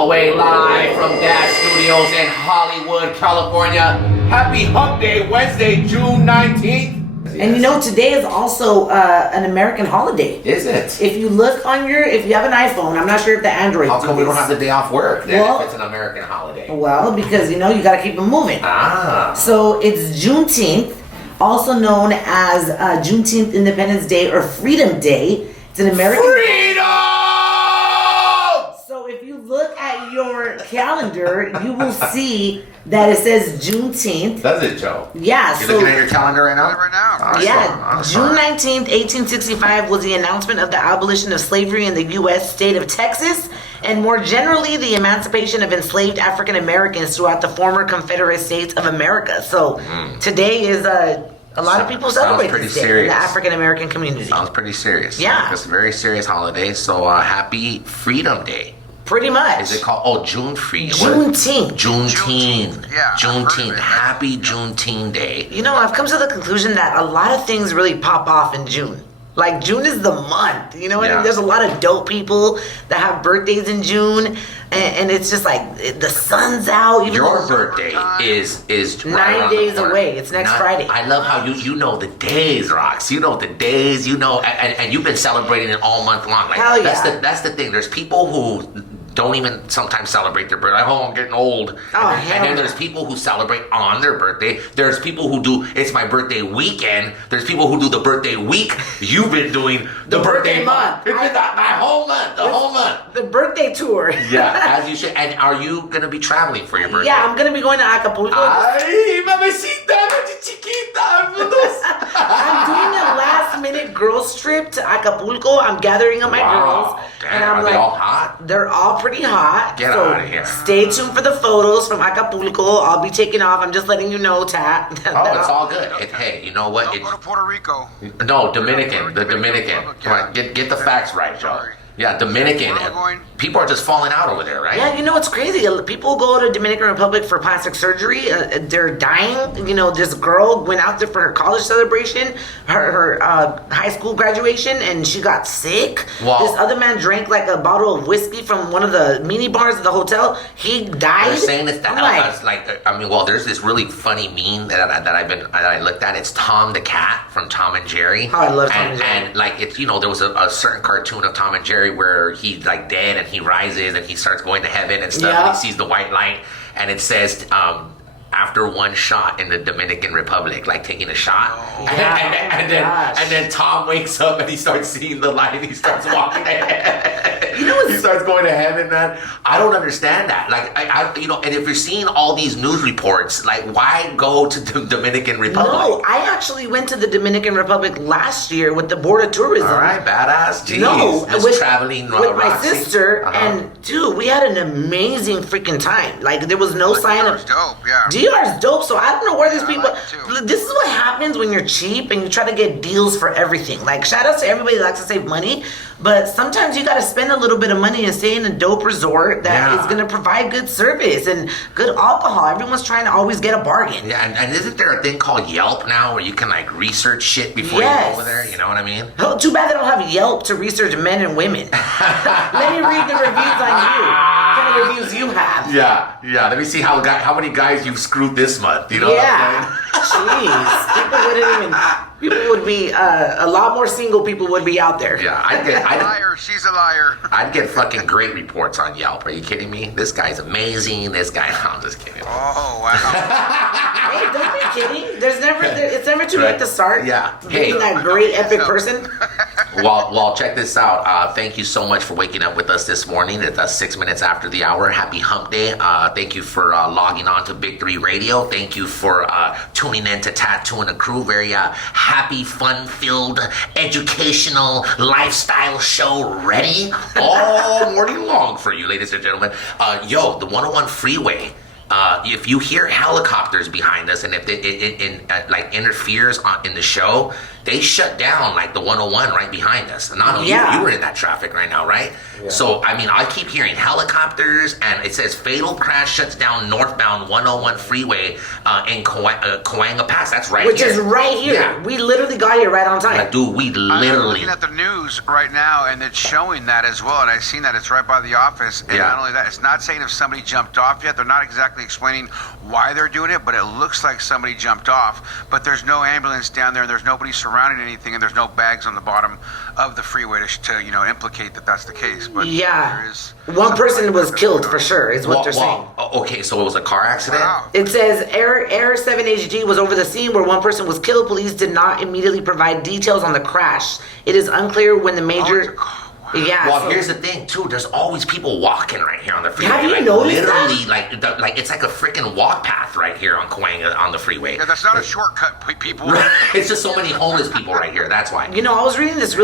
all the way live from Dash Studios in Hollywood, California. Happy Hump Day, Wednesday, June 19th. And you know, today is also an American holiday. Is it? If you look on if you have an iPhone, I'm not sure if the Android. How come we don't have the day off work then well, if it's an American holiday? Well, because you know, you got to keep them moving. Ah. So it's Juneteenth, also known as Juneteenth Independence Day or Freedom Day. It's an American. Freedom! So if you look at your calendar, you will see that it says Juneteenth. Does it, Joe? Yeah. You're looking at your calendar right now? Awesome. Yeah. June 19th, 1865 was the announcement of the abolition of slavery in the U.S. state of Texas, and more generally, the emancipation of enslaved African Americans throughout the former Confederate States of America. So today is a lot of people celebrate this day in the African American community. Sounds pretty serious. Yeah. It's a very serious holiday. So happy Freedom Day. Pretty much. Is it called? Oh, June Free. Juneteenth. Juneteenth. Yeah. Juneteenth. Happy Juneteenth Day. You know, I've come to the conclusion that a lot of things really pop off in June. Like, June is the month, you know what I mean? There's a lot of dope people that have birthdays in June, and it's just like, the sun's out. Even Your birthday is 9 days away. It's next Friday. I love how you know the days, Raqc. You know the days, and you've been celebrating it all month long. Like, Hell yeah. That's the thing. There's people who don't even sometimes celebrate their birthday. Oh, I'm getting old. And then there's people who celebrate on their birthday. There's people who do, it's my birthday weekend. There's people who do the birthday week. You've been doing the birthday month. It's been my whole month, the whole month. The birthday tour. Yeah, as you should. And are you going to be traveling for your birthday? Yeah, I'm going to be going to Acapulco. Ay, mamacita, chiquita. I'm doing a last minute girls trip to Acapulco. I'm gathering up my girls. Damn, and I'm are they all hot? They're all pretty hot. Get out of here. Stay tuned for the photos from Acapulco. I'll be taking off. I'm just letting you know, Tat. It's all good. Hey, you know what? Don't go to Puerto Rico. No, Dominican. The Dominican. Come on, get the facts right, Joe. Yeah, Dominican. People are just falling out over there, right? Yeah, you know what's crazy? People go to Dominican Republic for plastic surgery. They're dying. You know, this girl went out there for her college celebration, her high school graduation, and she got sick. Wow. This other man drank like a bottle of whiskey from one of the mini bars at the hotel. He died. They're saying this. There's this really funny meme that I looked at. It's Tom the cat from Tom and Jerry. Oh, I love Tom and Jerry. And like it's there was a certain cartoon of Tom and Jerry where he's like dead and he rises and he starts going to heaven and stuff, and he sees the white light, and it says after one shot in the Dominican Republic, like taking a shot, and then Tom wakes up and he starts seeing the light and he starts walking ahead. He starts going to heaven, man. I don't understand that. Like, and if you're seeing all these news reports, like, why go to the Dominican Republic? No, I actually went to the Dominican Republic last year with the Board of Tourism. All right, badass. Jeez. No, traveling with my sister, and dude, we had an amazing freaking time. Like, there was no sign of. Dope, yeah. GR's dope, so I don't know where these people. Like This is what happens when you're cheap and you try to get deals for everything. Like, shout out to everybody that likes to save money, but sometimes you got to spend a little bit of money and stay in a dope resort that is going to provide good service and good alcohol. Everyone's trying to always get a bargain. Yeah, and isn't there a thing called Yelp now where you can like research shit before you go over there? You know what I mean? Oh, too bad they don't have Yelp to research men and women. Let me read the reviews on you. What kind of reviews you have? Yeah. Let me see how many guys you've screwed this month. You know what I'm saying? Jeez, people would be a lot more single people would be out there. Yeah, liar, she's a liar. I'd get fucking great reports on Yelp. Are you kidding me? This guy's amazing. This guy, I'm just kidding. Oh, wow. Hey, don't be kidding. It's never too late to start. Yeah. Being that great epic person. Well, check this out. Thank you so much for waking up with us this morning. It's 6 minutes after the hour. Happy Hump Day. Thank you for logging on to Big 3 Radio. Thank you for tuning in to Tattoo and the Crew. Very happy, fun-filled, educational lifestyle show ready all morning long for you, ladies and gentlemen. The 101 freeway. If you hear helicopters behind us and if it interferes in the show, they shut down like the 101 right behind us. Not only you were in that traffic right now, right? Yeah. So I mean, I keep hearing helicopters, and it says fatal crash shuts down northbound 101 freeway in Cahuenga Pass. That's right, which is right here. Yeah. We literally got here right on time. Like, dude, we literally. I'm looking at the news right now, and it's showing that as well. And I've seen that it's right by the office. And not only that, it's not saying if somebody jumped off yet. They're not exactly explaining why they're doing it, but it looks like somebody jumped off. But there's no ambulance down there, and there's nobody surrounding anything, and there's no bags on the bottom of the freeway to implicate that that's the case. But there is one person was killed for sure, is what they're saying. Okay, so it was a car accident? Wow. It says Air 7HG was over the scene where one person was killed. Police did not immediately provide details on the crash. It is unclear when the major... Well, here's the thing too. There's always people walking right here on the freeway. Have you noticed literally, that? like it's like a freaking walk path right here on Cahuenga on the freeway. Yeah, that's not a shortcut, people. It's just so many homeless people right here. That's why. You know, I was reading this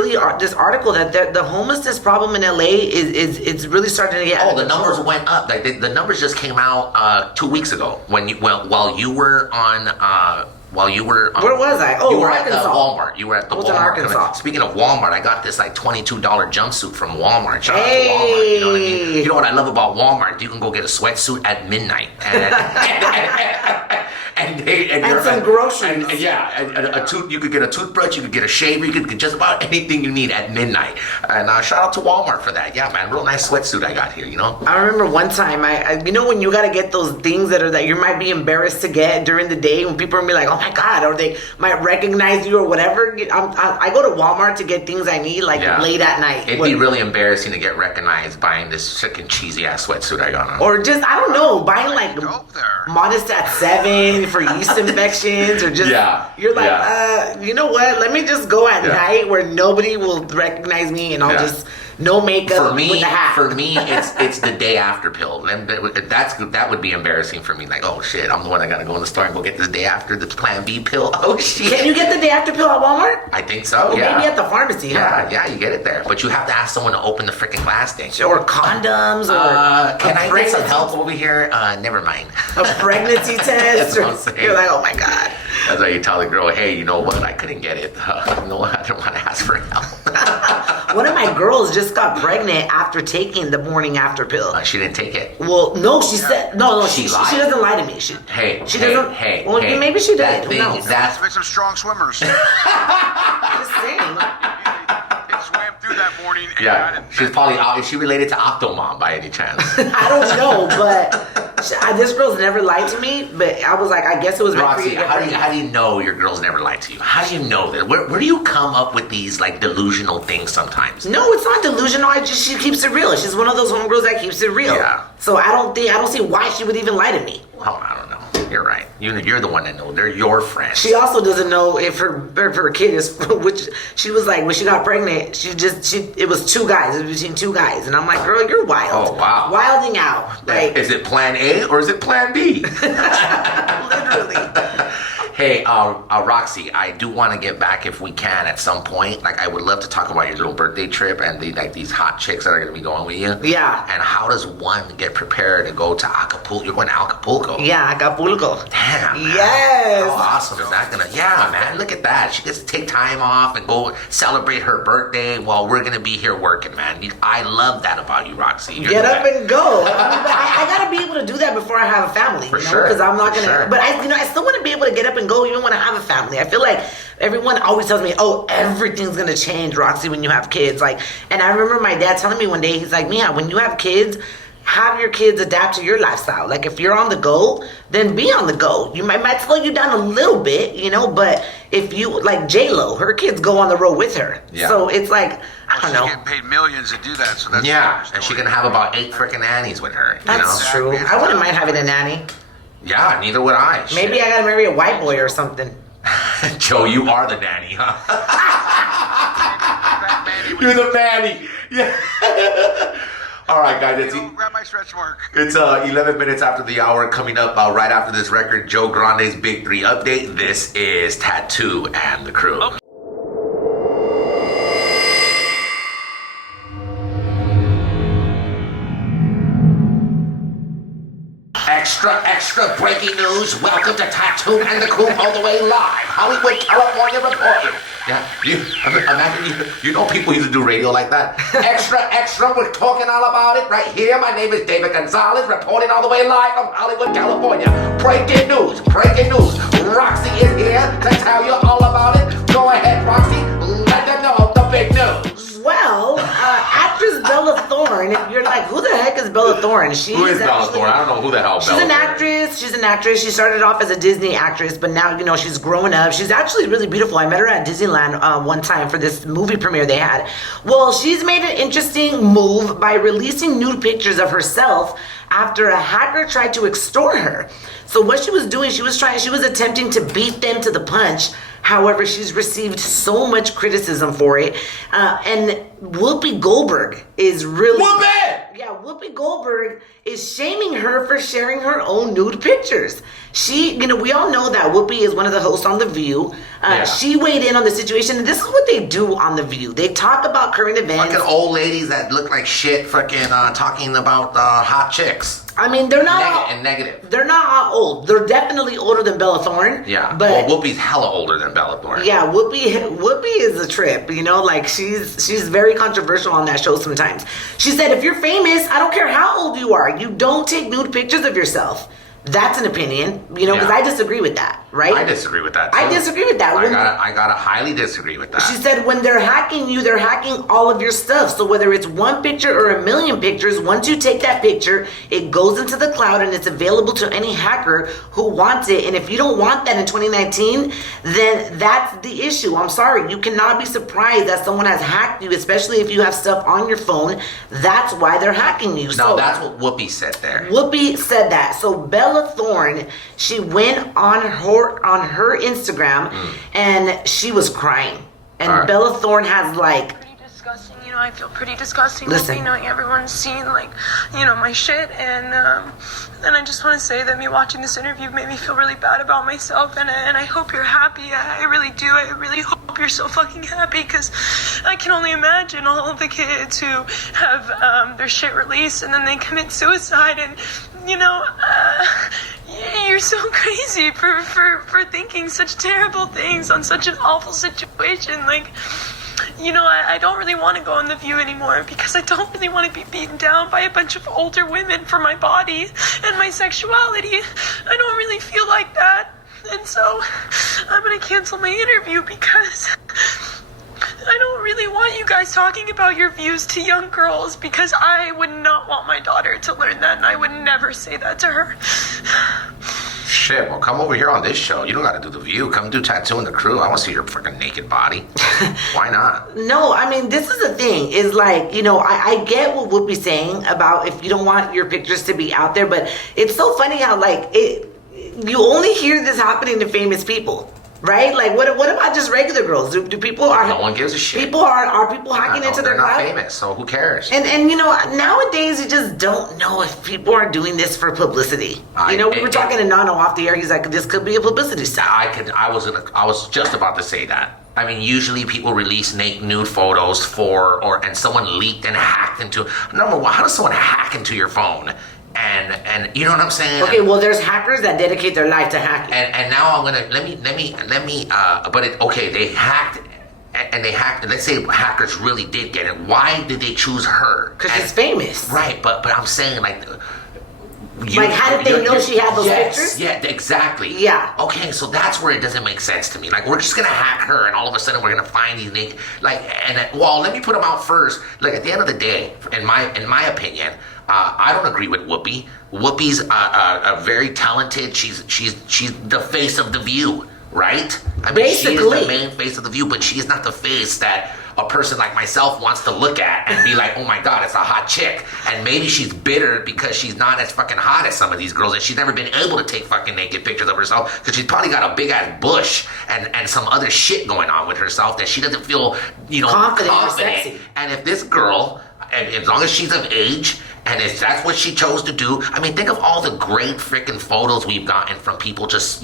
article that the homelessness problem in LA is really starting to get. The numbers went up. Like the numbers just came out 2 weeks ago while you were on. Where was I? You were Arkansas. at the Walmart. You were at the Walmart. Arkansas. Speaking of Walmart, I got this like $22 jumpsuit from Walmart. Shout out to Hey. Walmart. You know what I mean? You know what I love about Walmart? You can go get a sweatsuit at midnight. And some groceries. You could get a toothbrush, you could get a shaver, you could get just about anything you need at midnight. And shout out to Walmart for that. Yeah, man, real nice sweatsuit I got here, you know? I remember one time, I you know when you gotta get those things that you might be embarrassed to get during the day, when people are gonna be like, oh my God, or they might recognize you or whatever. I go to Walmart to get things I need late at night. It'd be really embarrassing to get recognized buying this freaking cheesy ass sweatsuit I got on. Or just, I don't know, buying like Modest at 7 for yeast infections, or just you're like, you know what? Let me just go at night where nobody will recognize me, and I'll just no makeup with a hat. For me, it's the day after pill. And that would be embarrassing for me. Like, oh shit, I'm the one that gotta go in the store and go get this day after the Plan B pill. Oh shit. Can you get the day after pill at Walmart? I think so. Maybe at the pharmacy. Yeah, you get it there, but you have to ask someone to open the freaking glass thing. Or condoms, or can I get some help over here? Never mind. A pregnancy test. That's what I'm saying. You're like, oh my God. That's why you tell the girl, hey, you know what? I couldn't get it. No, I don't want to ask for help. One of my girls just got pregnant after taking the morning after pill. She didn't take it. Well, no, she said no. She doesn't lie to me. She doesn't. Well, maybe she did. Who knows? Let's make some strong swimmers. Just saying. It swam through that morning. She's probably. Is she related to Octomom by any chance? I don't know, but this girl's never lied to me. But I was like, I guess it was meant for you to get pregnant. How do you know your girl's never lied to you? How do you know that? Where do you come up with these like delusional things sometimes? No, it's not delusional. She keeps it real. She's one of those homegirls that keeps it real. Yeah. So I don't see why she would even lie to me. Well, I don't know. You're right. You're the one that knows. They're your friends. She also doesn't know if her kid is, which she was like, when she got pregnant, it was two guys. It was between two guys. And I'm like, girl, you're wild. Oh, wow. Wilding out. Like, is it Plan A or is it Plan B? Literally. Hey, Raqc, I do want to get back if we can at some point. Like, I would love to talk about your little birthday trip and these hot chicks that are going to be going with you. Yeah. And how does one get prepared to go to Acapulco? You're going to Acapulco. Yeah, Acapulco. Damn, man. Yes. How awesome is that going to... Yeah, man, look at that. She gets to take time off and go celebrate her birthday while we're going to be here working, man. I love that about you, Raqc. Get up and go. I got to be able to do that before I have a family. For sure. Because I'm not going to... But I still want to be able to get up and go even when I have a family. I feel like everyone always tells me, oh, everything's gonna change, Raqc, when you have kids. Like, and I remember my dad telling me one day, he's like, Mia, when you have kids, have your kids adapt to your lifestyle. Like, if you're on the go, then be on the go. You might slow you down a little bit, but if you, like J-Lo, her kids go on the road with her. Yeah. So it's like, I don't know. She's getting paid millions to do that, so that's... Yeah, and she can have about 8 freaking nannies with her. That's true. I wouldn't mind having a nanny. Yeah, neither would I. Maybe I gotta marry a white boy or something. Joe, you are the nanny, huh? You're the nanny. Yeah. All right, guys. Grab my stretch mark. It's 11 minutes after the hour. Coming up right after this record, Joe Grande's Big 3 update. This is Tattoo and the Crew. Oh. Extra breaking news. Welcome to Tattoo and the Crew all the way live. Hollywood, California reporting. Yeah, imagine you know people used to do radio like that. Extra, we're talking all about it right here. My name is David Gonzalez, reporting all the way live from Hollywood, California. Breaking news. Raqc is here to tell you all about it. Go ahead, Raqc, let them know the big news. Well, actress Bella Thorne, you're like, who the heck is Bella Thorne? Who is Bella Thorne? I don't know who the hell Bella Thorne is. She's an actress. She started off as a Disney actress, but now, she's grown up. She's actually really beautiful. I met her at Disneyland one time for this movie premiere they had. Well, she's made an interesting move by releasing nude pictures of herself after a hacker tried to extort her. So what she was doing, she was attempting to beat them to the punch. However, she's received so much criticism for it. And Whoopi Goldberg is really... Whoopi Goldberg is shaming her for sharing her own nude pictures. She, we all know that Whoopi is one of the hosts on The View. She weighed in on the situation, and this is what they do on The View. They talk about current events. Fucking old ladies that look like shit fucking talking about hot chicks. I mean, they're not negative. They're not all old. They're definitely older than Bella Thorne. Yeah, but Whoopi's hella older than Bella Thorne. Yeah, Whoopi is a trip. Like she's very controversial on that show sometimes. She said, if you're famous, I don't care how old you are, you don't take nude pictures of yourself. That's an opinion, because I disagree with that, right? I disagree with that, too. I disagree with that. I gotta highly disagree with that. She said when they're hacking you, they're hacking all of your stuff. So whether it's one picture or a million pictures, once you take that picture, it goes into the cloud and it's available to any hacker who wants it. And if you don't want that in 2019, then that's the issue. I'm sorry. You cannot be surprised that someone has hacked you, especially if you have stuff on your phone. That's why they're hacking you. No, that's what Whoopi said there. Whoopi said that. So Bella Thorne, she went on her Instagram and she was crying. And Bella Thorne has pretty disgusting. I feel pretty disgusting knowing everyone's seen my shit, and I just want to say that me watching this interview made me feel really bad about myself, and I hope you're happy. I really do. I really hope you're so fucking happy, because I can only imagine all of the kids who have their shit released and then they commit suicide, and you're so crazy for thinking such terrible things on such an awful situation. I don't really want to go on The View anymore, because I don't really want to be beaten down by a bunch of older women for my body and my sexuality. I don't really feel like that. And so I'm going to cancel my interview, because I don't really want you guys talking about your views to young girls, because I would not want my daughter to learn that, and I would never say that to her. Shit, well, come over here on this show. You don't got to do The View. Come do Tattoo and the Crew. I want to see your freaking naked body. Why not? No, I mean, this is the thing. Is I get what Whoopi's saying about if you don't want your pictures to be out there, but it's so funny how, you only hear this happening to famous people. Right? What about just regular girls? Do people no one gives a shit. People are people hacking into their cloud? They're not famous, so who cares? And nowadays you just don't know if people are doing this for publicity. We were talking to Nano off the air. He's like, this could be a publicity stunt. I was just about to say that. I mean, usually people release nude photos and someone leaked and hacked into. Number one, how does someone hack into your phone? And you know what I'm saying? Okay, well, there's hackers that dedicate their life to hacking. And now I'm gonna let me. They hacked. And they hacked. Let's say hackers really did get it. Why did they choose her? Because she's famous, right? But I'm saying how did they know she had those pictures? Yeah, exactly. Yeah. Okay, so that's where it doesn't make sense to me. We're just gonna hack her, and all of a sudden we're gonna find these naked. Let me put them out first. At the end of the day, in my opinion, I don't agree with Whoopi. Whoopi's a very talented. She's the face of The View, right? I mean, she is the main face of The View, but she is not the face that a person like myself wants to look at and be like, oh my God, it's a hot chick. And maybe she's bitter because she's not as fucking hot as some of these girls, and she's never been able to take fucking naked pictures of herself because she's probably got a big ass bush and some other shit going on with herself that she doesn't feel, confident. Or sexy. And if this girl, and as long as she's of age And if that's what she chose to do, I mean, think of all the great freaking photos we've gotten from people just,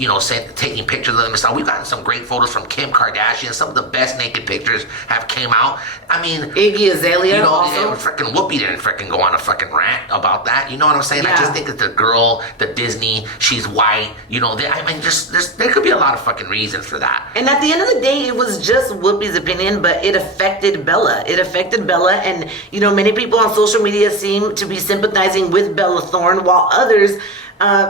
taking pictures of themselves. We've gotten some great photos from Kim Kardashian. Some of the best naked pictures have came out. I mean, Iggy Azalea also. Freaking Whoopi didn't freaking go on a freaking rant about that. You know what I'm saying? Yeah. I just think that the girl, the Disney, she's white. There could be a lot of fucking reasons for that. And at the end of the day, it was just Whoopi's opinion, but it affected Bella. And, many people on social media seem to be sympathizing with Bella Thorne, while others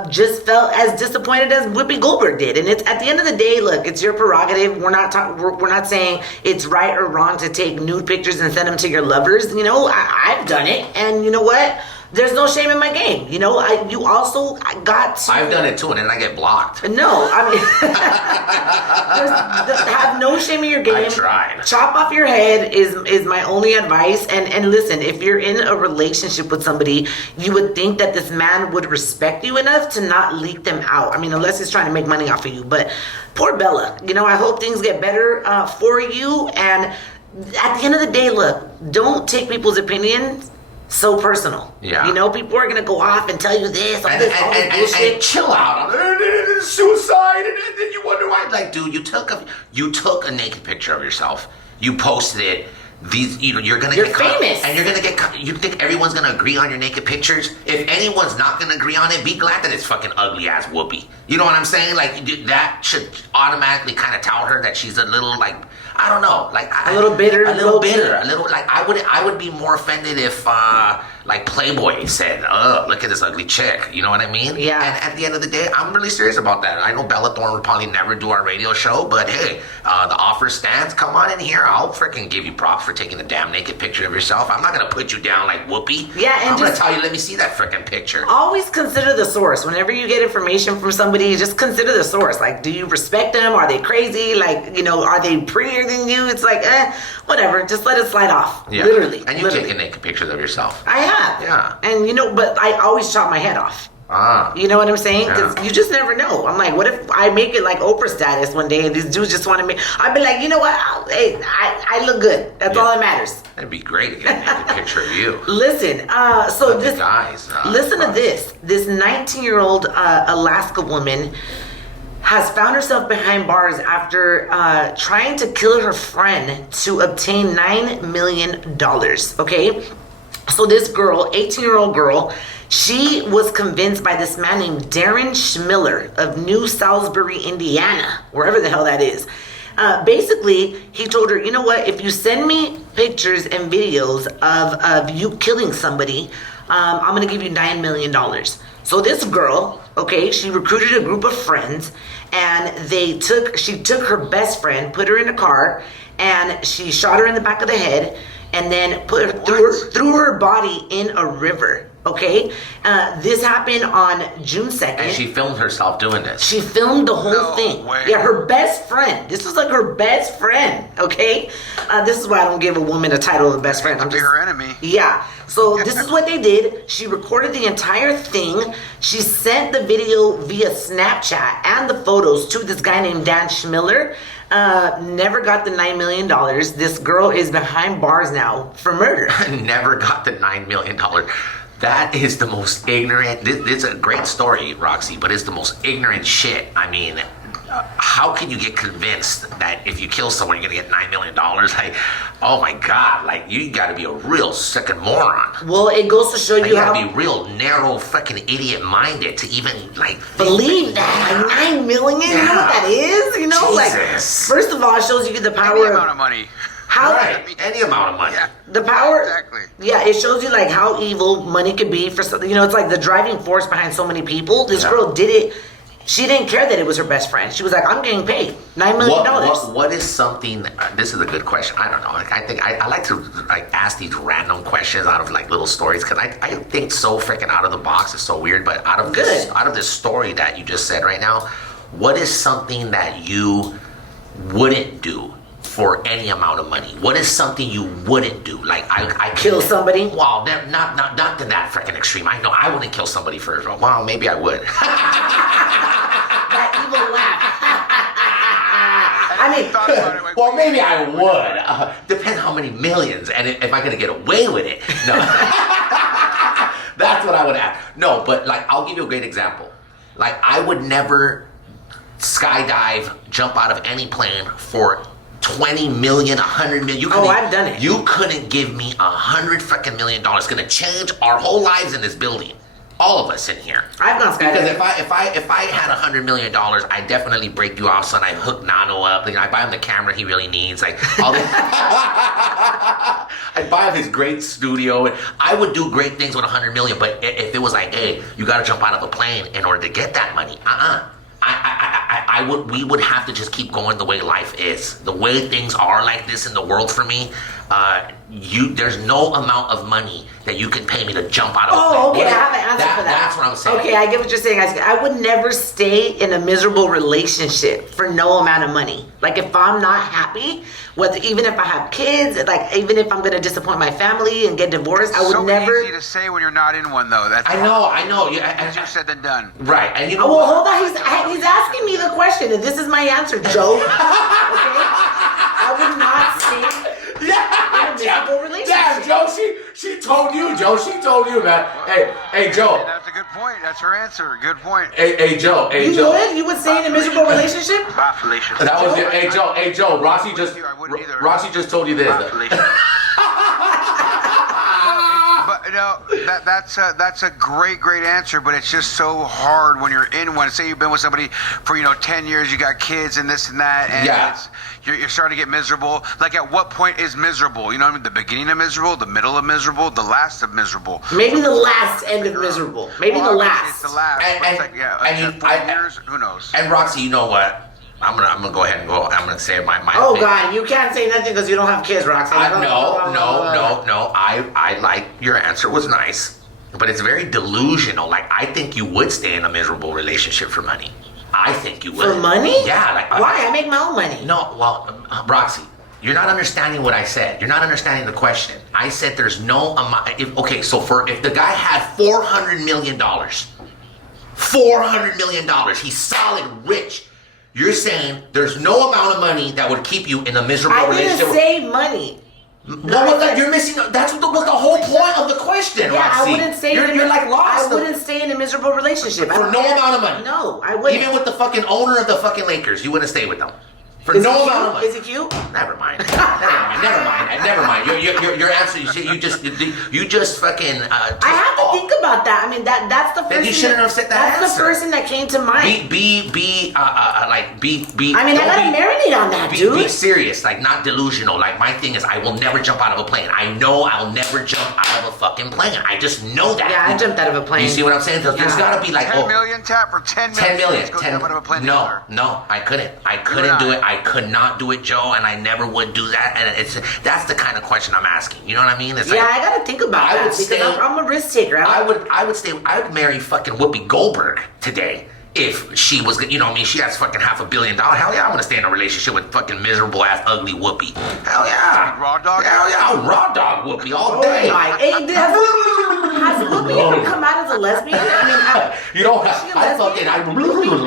just felt as disappointed as Whoopi Goldberg did. And it's at the end of the day, look, it's your prerogative. We're not saying it's right or wrong to take nude pictures and send them to your lovers. I've done it, and you know what? There's no shame in my game. You also got to... I've done it too, and then I get blocked. No, I mean... have no shame in your game. I tried. Chop off your head is my only advice. And listen, if you're in a relationship with somebody, you would think that this man would respect you enough to not leak them out. I mean, unless he's trying to make money off of you. But poor Bella. I hope things get better for you. And at the end of the day, look, don't take people's opinions so personal. Yeah. People are gonna go off and tell you this, all this bullshit. And chill out. Suicide, and then you wonder why. Like, dude, you took a naked picture of yourself. You posted it. You're famous, and you're gonna get. You think everyone's gonna agree on your naked pictures? If anyone's not gonna agree on it, be glad that it's fucking ugly ass Whoopi. You know what I'm saying? Like, that should automatically kind of tell her that she's a little like. I don't know, like a little bitter, a little like I would be more offended if like Playboy said, "Oh, look at this ugly chick." You know what I mean? Yeah. And at the end of the day, I'm really serious about that. I know Bella Thorne would probably never do our radio show, but hey, the offer stands. Come on in here. I'll freaking give you props for taking a damn naked picture of yourself. I'm not gonna put you down like Whoopi. Yeah, and I'm gonna tell you, let me see that freaking picture. Always consider the source. Whenever you get information from somebody, just consider the source. Like, do you respect them? Are they crazy? Like, are they prettier than you? It's like, whatever. Just let it slide off. Yeah. Literally. And you've taken naked pictures of yourself. I have. Yeah. And but I always chop my head off. You know what I'm saying? Because you just never know. I'm like, what if I make it like Oprah status one day and these dudes just want to make... I'd be like, you know what? I look good. That's all that matters. That'd be great to get a naked picture of you. Listen, listen to this. This 19-year-old Alaska woman has found herself behind bars after trying to kill her friend to obtain $9 million. Okay? So this girl, 18-year-old girl, she was convinced by this man named Darren Schmiller of New Salisbury, Indiana, wherever the hell that is. Basically, he told her, you know what, if you send me pictures and videos of you killing somebody, I'm going to give you $9 million. So this girl, okay, she recruited a group of friends, and she took her best friend, put her in a car, and she shot her in the back of the head, and then threw her body in a river. Okay, this happened on June 2nd. And she filmed herself doing this. She filmed the whole thing. Way. Yeah, her best friend. This was like her best friend. Okay, this is why I don't give a woman a title of best friend. I'm just her enemy. Yeah. So this is what they did. She recorded the entire thing. She sent the video via Snapchat and the photos to this guy named Dan Schmiller. Never got the $9 million. This girl is behind bars now for murder. Never got the $9 million. That is the most ignorant. It's a great story, Raqc, but it's the most ignorant shit. I mean, how can you get convinced that if you kill someone, you're gonna get $9 million? Like, oh my God, like you gotta be a real second moron. Well, it goes to show you how gotta be real narrow, fucking idiot-minded to even like believe that. Like $9 million, you know what that is? Jesus. First of all, it shows you the power. Any amount of money. Any amount of money. Yeah. The power. Exactly. Yeah, it shows you like how evil money could be for something. It's like the driving force behind so many people. This girl did it. She didn't care that it was her best friend. She was like, I'm getting paid $9 million. What is something? This is a good question. I don't know. Like, I think I like to ask these random questions out of like little stories because I think so freaking out of the box is so weird. But out of this story that you just said right now, what is something that you wouldn't do for any amount of money? What is something you wouldn't do? Like I kill somebody? Well, not to that freaking extreme. I know I wouldn't kill somebody for. Well, maybe I would. That evil laugh. I mean, well, maybe I would. Depends how many millions, and if I'm gonna get away with it. No. That's what I would ask. No, but like, I'll give you a great example. Like, I would never skydive, jump out of any plane for 20 million, 100 million. I've done it. You couldn't give me $100 million. It's gonna change our whole lives in this building. All of us in here. I've gone skydiving. Because if I had $100 million, I'd definitely break you off, son. I'd hook Nano up. Like, I buy him the camera he really needs. Like, all this. I'd buy him his great studio. I would do great things with $100 million. But if it was like, hey, you got to jump out of a plane in order to get that money, we would have to just keep going the way life is. The way things are like this in the world for me, there's no amount of money that you can pay me to jump out of a plane. Oh, okay, I have an answer for that. That's what I'm saying. Okay, I get what you're saying. I would never stay in a miserable relationship for no amount of money. Like, if I'm not happy, even if I have kids, like, even if I'm going to disappoint my family and get divorced, I would never... So easy to say when you're not in one, though. That's I know. Easier said than done. Right. And you know well, hold on. He's asking me the question, and this is my answer, Joe. Okay? I would not stay... Damn, Joe, she told you, Joe. She told you, man. Hey, Joe. That's a good point. That's her answer. Good point. Hey, Joe. You would stay in a miserable relationship? That was it. Hey, Joe. Raqc just told you this. But that's a great answer, but it's just so hard when you're in one. Say you've been with somebody for 10 years, you got kids and this and that, and you're starting to get miserable. Like, at what point is miserable? You know what I mean? The beginning of miserable, the middle of miserable, the last of miserable. Maybe the last end of miserable. Maybe the last. It's the last. And 4 years, who knows? And Raqc, you know what? I'm gonna go ahead and go. I'm gonna say my Oh opinion. God, you can't say nothing because you don't have kids, Raqc. No. I like your answer was nice, but it's very delusional. Like, I think you would stay in a miserable relationship for money. I think you would. For money? Yeah. Like, why? I make my own money. No, well, Raqc, you're not understanding what I said. You're not understanding the question. I said there's no amount. If the guy had $400 million, $400 million, he's solid rich. You're saying there's no amount of money that would keep you in a miserable relationship. I didn't say money. No, you're missing. That's what was the whole point of the question, Yeah, Raqc. I wouldn't stay. You're like lost. I wouldn't stay in a miserable relationship For no amount of money. No, I wouldn't. Even with the fucking owner of the fucking Lakers, you wouldn't stay with them. For no amount of money. Is it cute? Never mind. Never mind. Your answer. You just fucking. I have to think about that. I mean, that's the first. Then you shouldn't have said that. That's the first thing that came to mind. Be. I mean, I gotta marinate on that, dude. Be serious, like, not delusional. Like, my thing is, I will never jump out of a plane. I know I'll never jump out of a fucking plane. I just know that. Yeah, I jumped out of a plane. You see what I'm saying? There's gotta be like 10 million tap for 10 million. 10 million. Go jump out of a plane No, together. no, I couldn't. I couldn't do it. I could not do it, Joe, and I never would do that. And that's the kind of question I'm asking. You know what I mean? It's I gotta think about that because I'm a risk taker. I would marry fucking Whoopi Goldberg today. If she was, you know what I mean, she has fucking $500 million. Hell yeah, I'm gonna stay in a relationship with fucking miserable ass ugly Whoopi. Hell yeah. Raw dog? Hell yeah, I'll raw dog Whoopi all day. Has Whoopi ever come out as a lesbian? I mean, I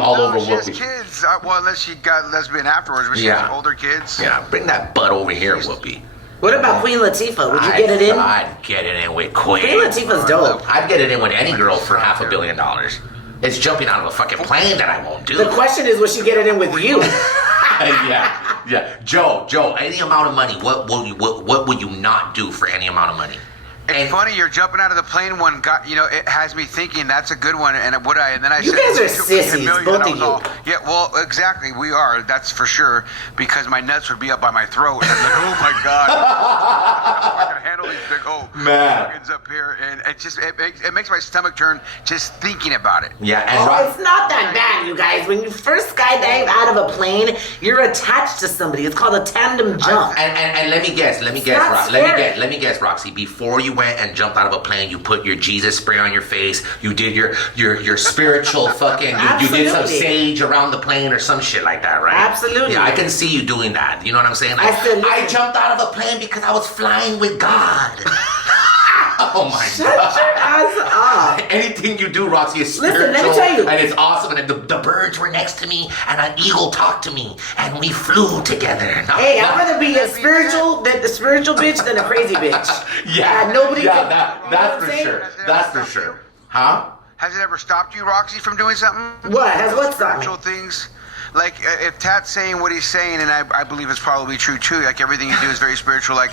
all over She has Whoopi. kids. Well, unless she got lesbian afterwards, but she has older kids. Yeah, bring that butt over here, Whoopi. what about Queen Latifah? Would you get it in? I'd get it in with Queen. Queen Latifah's dope. I'd get it in with any girl for $500 million. It's jumping out of a fucking plane that I won't do. The question is, would she get it in with you? Yeah. Joe, any amount of money, what would you not do for any amount of money? It's funny, you're jumping out of the plane one. It has me thinking that's a good one. And would I? And then I You said, guys are 2 sissies, million, both and I of was all, yeah, well, exactly, we are. That's for sure. Because my nuts would be up by my throat. And I'd be like, oh my god, I can handle these big organs up here, and it makes my stomach turn just thinking about it. Yeah, it's not that bad, you guys. When you first skydive out of a plane, you're attached to somebody. It's called a tandem jump. And let me guess, Raqc. Before you went and jumped out of a plane, you put your Jesus spray on your face. You did your spiritual fucking. You did some sage around the plane or some shit like that, right? Absolutely. Yeah, I can see you doing that. You know what I'm saying? Like, I jumped out of a plane because I was flying with God. Oh my Shut god! Shut your ass up. Anything you do, Raqc, is spiritual. Listen, let me tell you. And it's awesome. And the birds were next to me, and an eagle talked to me, and we flew together. Hey, I'd rather be a spiritual bitch than a crazy bitch. Yeah, nobody. Yeah, that's for sure. That's for sure. Huh? Has it ever stopped you, Raqc, from doing something? What? Has what stopped me? Spiritual things? Like, if Tat's saying what he's saying, and I believe it's probably true, too, like, everything you do is very spiritual, like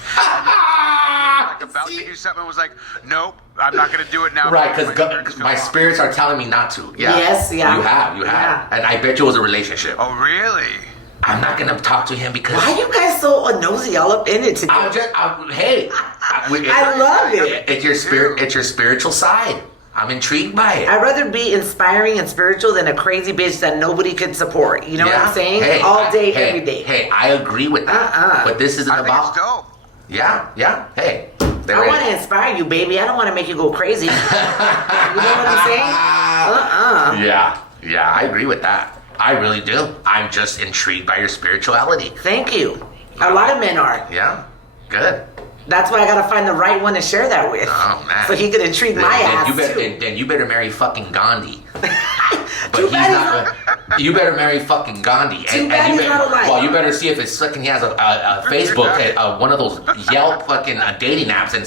about to do something, was like, nope, I'm not going to do it now. Right, because my spirits are telling me not to. Yeah. Yes, yeah. You have. Yeah. And I bet you it was a relationship. Oh, really? I'm not gonna talk to him because. Why are you guys so nosy all up in it today? I love it. It's your spirit. It's your spiritual side. I'm intrigued by it. I'd rather be inspiring and spiritual than a crazy bitch that nobody could support. You know what I'm saying? Hey, all day, every day. Hey, I agree with that. But this isn't I think about. it's dope. Yeah. Hey. I want to inspire you, baby. I don't want to make you go crazy. You know what I'm saying? Yeah, I agree with that. I really do. I'm just intrigued by your spirituality. Thank you. A lot of men are. Yeah, good. That's why I gotta find the right one to share that with. Oh man. So he could intrigue my ass too. Then you better marry fucking Gandhi. But Too he's bad not. You better marry fucking Gandhi. Too bad he's not alive. Well, you better see if it's fucking. He has a Facebook, one of those Yelp fucking dating apps, and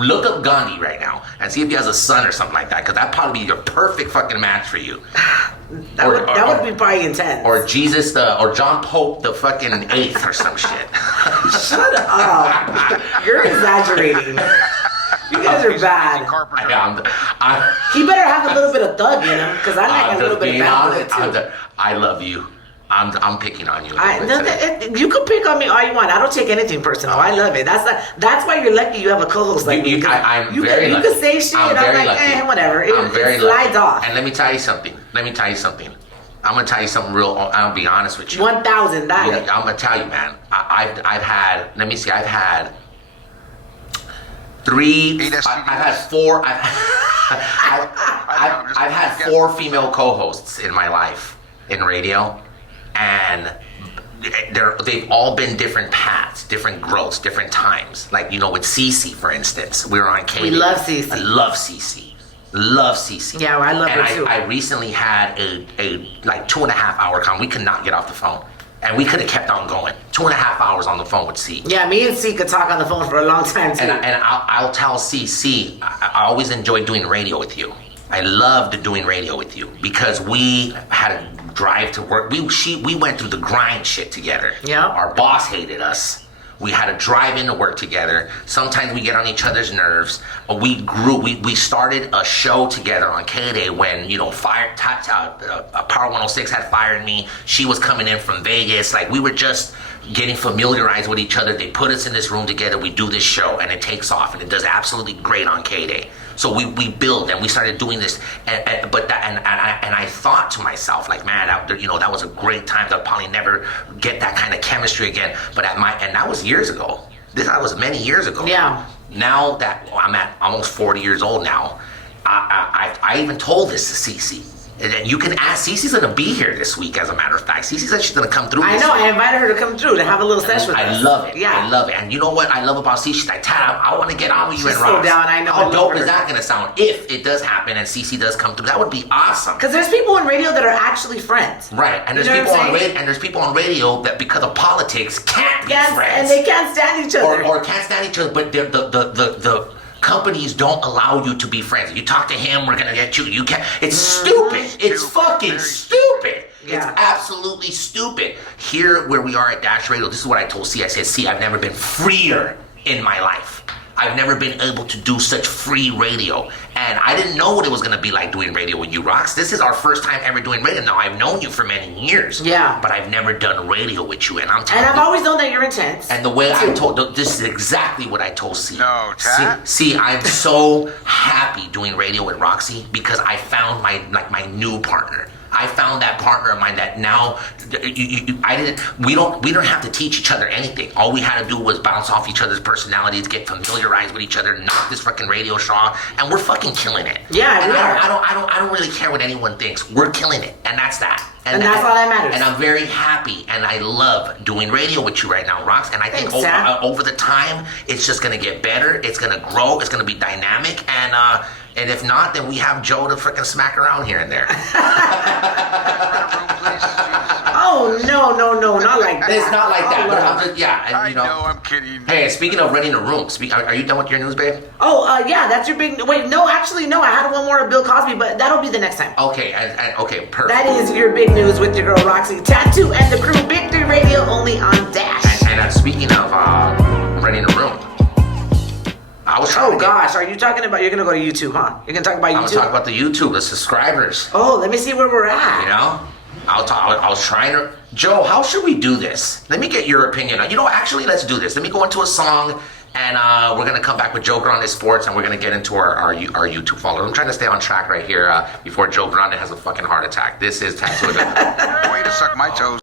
look up Gandhi right now and see if he has a son or something like that. Because that'd probably be your perfect fucking match for you. That would be probably intense. Or Jesus, or John Pope the fucking 8th or some shit. Shut up. You're exaggerating. You guys are bad. He better have a little bit of thug in him, because I like a little bit of bad too. I love you. I'm picking on you. You can pick on me all you want. I don't take anything personal. I love it. That's why you're lucky you have a co-host like me. I'm you very lucky. You can say shit, and I'm like, lucky. Whatever. I'm very it slides off. And let me tell you something. I'm gonna tell you something real. I'll be honest with you. 1,000. I'm gonna tell you, man. I've had. Let me see. I've had 3. I've had 4. I've had 4 female co-hosts in my life in radio, and they've all been different paths, different growths, different times. Like, with Cece, for instance, we were on Kylie. We love Cece. I love Cece. Love Cece. Yeah, I love her too. I recently had a like 2.5 hour we could not get off the phone. And we could have kept on going. 2.5 hours on the phone with C. Yeah, me and C could talk on the phone for a long time too. And I'll tell C, I always enjoyed doing radio with you. I loved doing radio with you because we had a drive to work. We went through the grind shit together. Yeah. Our boss hated us. We had to drive into work together. Sometimes we get on each other's nerves. We grew. We started a show together on K-Day when, Power 106 had fired me. She was coming in from Vegas. Like, we were just getting familiarized with each other. They put us in this room together. We do this show, and it takes off, and it does absolutely great on K-Day. So we build, and we started doing this, and I thought to myself, like, man, that was a great time. I'll probably never get that kind of chemistry again. But and that was years ago. That was many years ago. Yeah. Now that I'm at almost 40 years old now, I even told this to Cece. And you can ask, Cece's going to be here this week, as a matter of fact. Cece said she's going to come through. I know, I invited her to come through to have a little session with us. I love it. Yeah. I love it. And you know what I love about Cece? She's like, Tad, I want to get on with you She's and Raqc. so down, I know. How dope is that going to sound if it does happen and Cece does come through? That would be awesome. Because there's people on radio that are actually friends. Right. And there's people on radio that, because of politics, can't be friends. And they can't stand each other. Or can't stand each other, but the companies don't allow you to be friends. You talk to him, we're gonna get you. You can't. It's stupid. It's fucking stupid. Yeah. It's absolutely stupid. Here, where we are at Dash Radio, this is what I told C. I said, C, I've never been freer in my life. I've never been able to do such free radio. And I didn't know what it was going to be like doing radio with you, Raqc. This is our first time ever doing radio. Now, I've known you for many years. Yeah. But I've never done radio with you. And I'm telling you. And I've always known that you're intense. And the way I told, this is exactly what I told C. No, Tad? See, I'm so happy doing radio with Raqc because I found my new partner. I found that partner of mine that now we don't have to teach each other anything. All we had to do was bounce off each other's personalities, get familiarized with each other, knock this fucking radio show off, and we're fucking killing it. Yeah, and we are. I don't really care what anyone thinks. We're killing it, and that's that. And that's all that matters. And I'm very happy, and I love doing radio with you right now, Raqc. And I think over the time, it's just gonna get better. It's gonna grow. It's gonna be dynamic, and if not, then we have Joe to freaking smack around here and there. Oh, No, not like that. It's not like that, but I'm just, yeah. And, I know, I'm kidding. Hey, speaking of renting a room, are you done with your news, babe? Oh, yeah, that's your big. Wait, no, actually, no. I had one more of Bill Cosby, but that'll be the next time. Okay, okay, perfect. That is your big news with your girl Raqc. Tattoo and the Crew, Big 3 Radio, only on Dash. And speaking of renting a room, I was trying. Oh gosh, are you talking about? You're gonna go to YouTube, huh? You're gonna talk about YouTube. I was talking about the YouTube, the subscribers. Oh, let me see where we're at. You know, I was trying to. Joe, how should we do this? Let me get your opinion. You know, actually, let's do this. Let me go into a song, and we're gonna come back with Joe Grande Sports, and we're gonna get into our YouTube followers. I'm trying to stay on track right here before Joe Grande has a fucking heart attack. This is Tattoo. Way to suck my toes.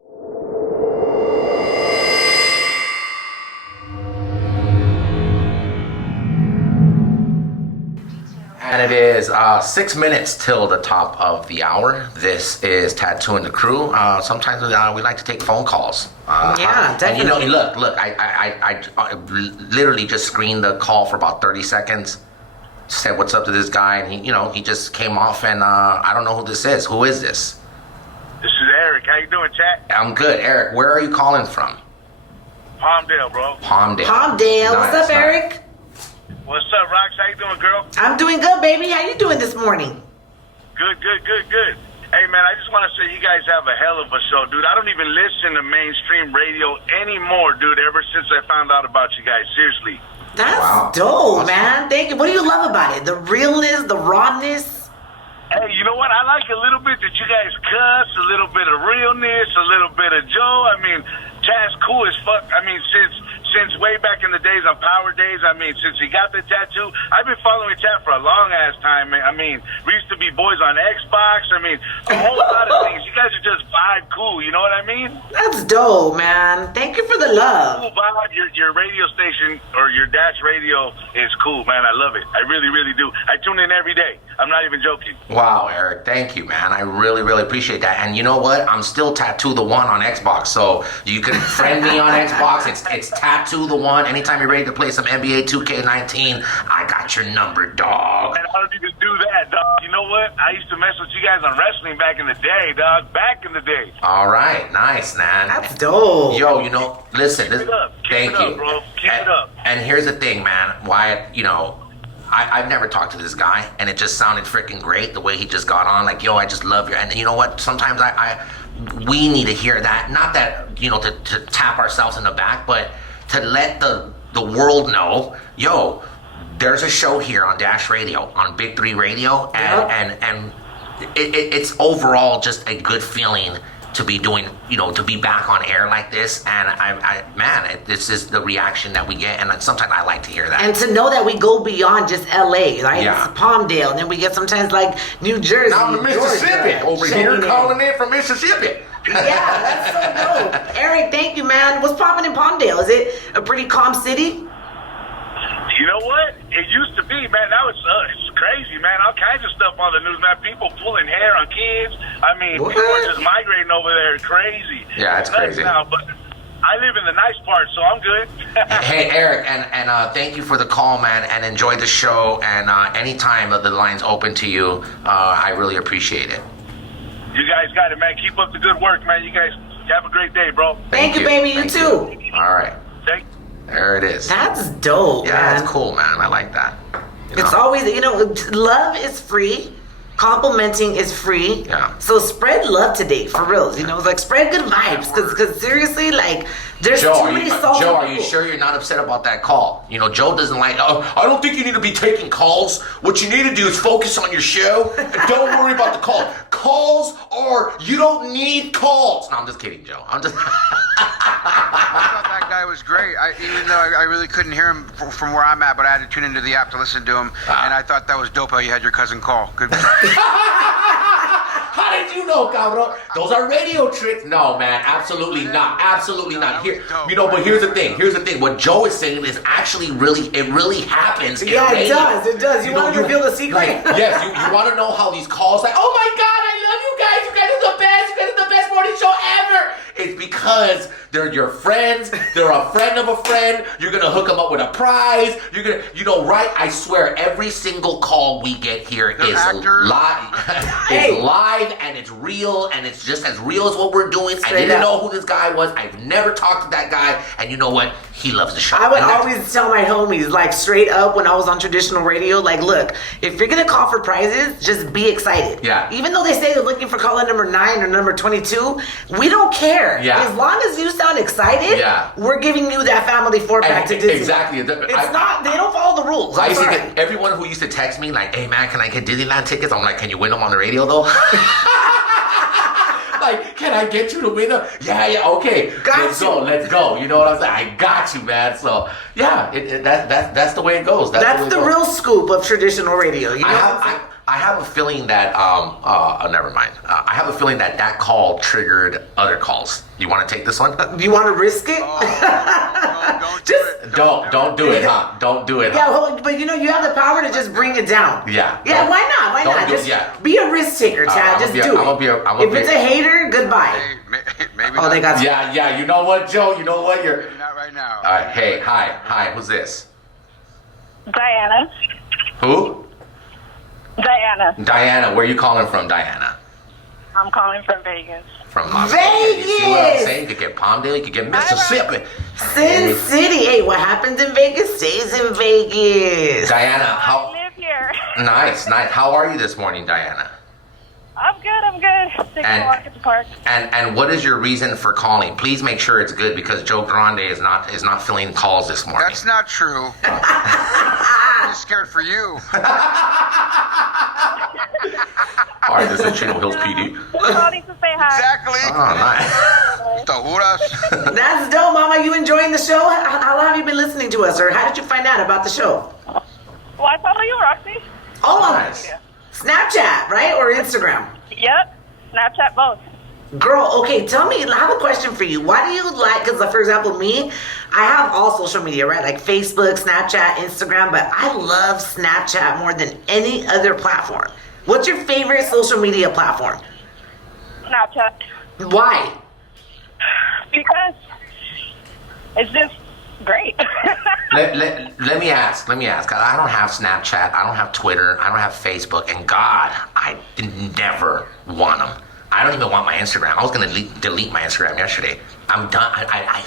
And it is 6 minutes till the top of the hour. This is Tattoo and the Crew. Sometimes we like to take phone calls. Yeah, definitely. And you know, look, I literally just screened the call for about 30 seconds. Said what's up to this guy, and he just came off, and I don't know who this is. Who is this? This is Eric. How you doing, chat? I'm good, Eric. Where are you calling from? Palmdale, bro. Palmdale. What's up, Eric? What's up, Raqc? How you doing, girl? I'm doing good, baby. How you doing this morning? Good. Hey, man, I just want to say you guys have a hell of a show, dude. I don't even listen to mainstream radio anymore, dude, ever since I found out about you guys. Seriously. That's dope, man. Thank you. What do you love about it? The realness, the rawness? Hey, you know what? I like a little bit that you guys cuss, a little bit of realness, a little bit of Joe. I mean, Chad's cool as fuck. I mean, since way back in the days on Power Days, I mean, since he got the tattoo, I've been following Chad for a long ass time, man. I mean, we used to be boys on Xbox. I mean, a whole lot of things. You guys are just vibe cool, you know what I mean? That's dope, man. Thank you for the love. Cool vibe. Your radio station or your Dash radio is cool, man. I love it. I really, really do. I tune in every day. I'm not even joking. Wow, Eric, thank you, man. I really, really appreciate that. And you know what? I'm still Tattoo the One on Xbox, so you can friend me on Xbox. It's Tattoo the One. Anytime you're ready to play some NBA 2K19, I got your number, dog. And I don't even do that, dog. You know what? I used to mess with you guys on wrestling back in the day, dog. Back in the day. All right, nice, man. That's dope. Yo, listen. Keep it up. Thank Keep it you, up, bro. Keep it up. And here's the thing, man. Why, I've never talked to this guy, and it just sounded freaking great the way he just got on. Like, yo, I just love you. And you know what? Sometimes we need to hear that. Not that, to tap ourselves in the back, but to let the world know, yo, there's a show here on Dash Radio, on Big 3 Radio, and it's overall just a good feeling to be doing, to be back on air like this. And this is the reaction that we get, and sometimes I like to hear that. And to know that we go beyond just LA, right? Yeah. It's Palmdale, and then we get sometimes like New Jersey, Now I'm in Mississippi, Georgia, over here calling in from Mississippi. Yeah, that's so dope. Eric, thank you, man. What's popping in Palmdale? Is it a pretty calm city? You know what? It used to be, man. Now it's crazy, man. All kinds of stuff on the news, man. People pulling hair on kids. I mean, What? people are just migrating over there. Crazy. Yeah, it's nuts crazy. now, but I live in the nice part, so I'm good. Hey, Eric, and thank you for the call, man, and enjoy the show. And anytime the line's open to you, I really appreciate it. You guys got it, man. Keep up the good work, man. You guys have a great day, bro. Thank you, baby. You too. All right. Thank There it is. That's dope, Yeah, man. that's cool, man. I like that. It's always, love is free. Complimenting is free. Yeah. So spread love today, for real. It's like spread good vibes. Because seriously, like, there's Joe, too many soulful Joe, are you people. sure you're not upset about that call? Joe doesn't like, I don't think you need to be taking calls. What you need to do is focus on your show and don't worry about the call. Calls you don't need calls. No, I'm just kidding, Joe. I'm just... I thought that guy was great. Even though I really couldn't hear him from where I'm at, but I had to tune into the app to listen to him, and I thought that was dope how you had your cousin call. Good. How did you know, cabrón? Those are radio tricks. No, man, absolutely not. Absolutely not. Here, but here's the thing. What Joe is saying is actually it really happens. in Yeah, it radio. does. It does. You want to reveal the secret? Yes, you want to know how these calls like, oh my God, I love you guys. You guys are the best. You guys are the best morning show ever. It's because they're your friends. They're a friend of a friend. You're going to hook them up with a prize. You're going to, right? I swear, every single call we get here is actors. live. Hey, live and it's real and it's just as real as what we're doing. I didn't know who this guy was. I've never talked to that guy, and you know what? He loves the show. I would always tell my homies, like straight up when I was on traditional radio, like, look, if you're gonna call for prizes, just be excited. Yeah. Even though they say they're looking for caller number 9 or number 22, we don't care. Yeah. As long as you sound excited, we're giving you that family 4-pack to Disney. Exactly. It's not. They don't follow the rules. I used to get everyone who used to text me like, "Hey man, can I get Disneyland tickets?" I'm like, "Can you win them on the radio though?" Like, can I get you to win them? Yeah, okay. Let's go. You know what I'm saying? I got you, man. So yeah, that's the way it goes. That's the real scoop of traditional radio. You know I have a feeling that never mind. I have a feeling that call triggered other calls. You want to take this one? Do you want to risk it? Don't do it, huh? Don't do it. Yeah, well, but you know you have the power to just bring it down. Yeah. Yeah. Why not? Why not? Just be a risk taker, Chad. Just do it. If it's a hater, goodbye. Maybe they got you. Yeah. You know what, Joe? You know what? You're not right now. All right. Hey, hi. Who's this? Diana. Who? Diana. Where are you calling from, Diana? I'm calling from Vegas. From Las Vegas. You see what I'm saying? You could get Palmdale, you could get Mississippi. Sin City. Hey, what happens in Vegas stays in Vegas. Diana, I live here. Nice. How are you this morning, Diana? I'm good. Taking a walk at the park. And what is your reason for calling? Please make sure it's good because Joe Grande is not filling calls this morning. That's not true. I'm just scared for you. All right, this is Chino Hills PD. Calling to say hi. Exactly. Oh, nice. That's dope, Mama. You enjoying the show? How long have you been listening to us, or how did you find out about the show? Well, I follow you, Raqc. Oh, nice. Snapchat, right, or Instagram? Yep. Snapchat both. Girl, okay, tell me, I have a question for you. Why do you like, because for example, me, I have all social media, right? Like Facebook, Snapchat, Instagram, but I love Snapchat more than any other platform. What's your favorite social media platform? Snapchat. Why? Because it's just great. Let me ask. I don't have Snapchat. I don't have Twitter. I don't have Facebook. And God, I never want them. I don't even want my Instagram. I was gonna delete my Instagram yesterday. I'm done. I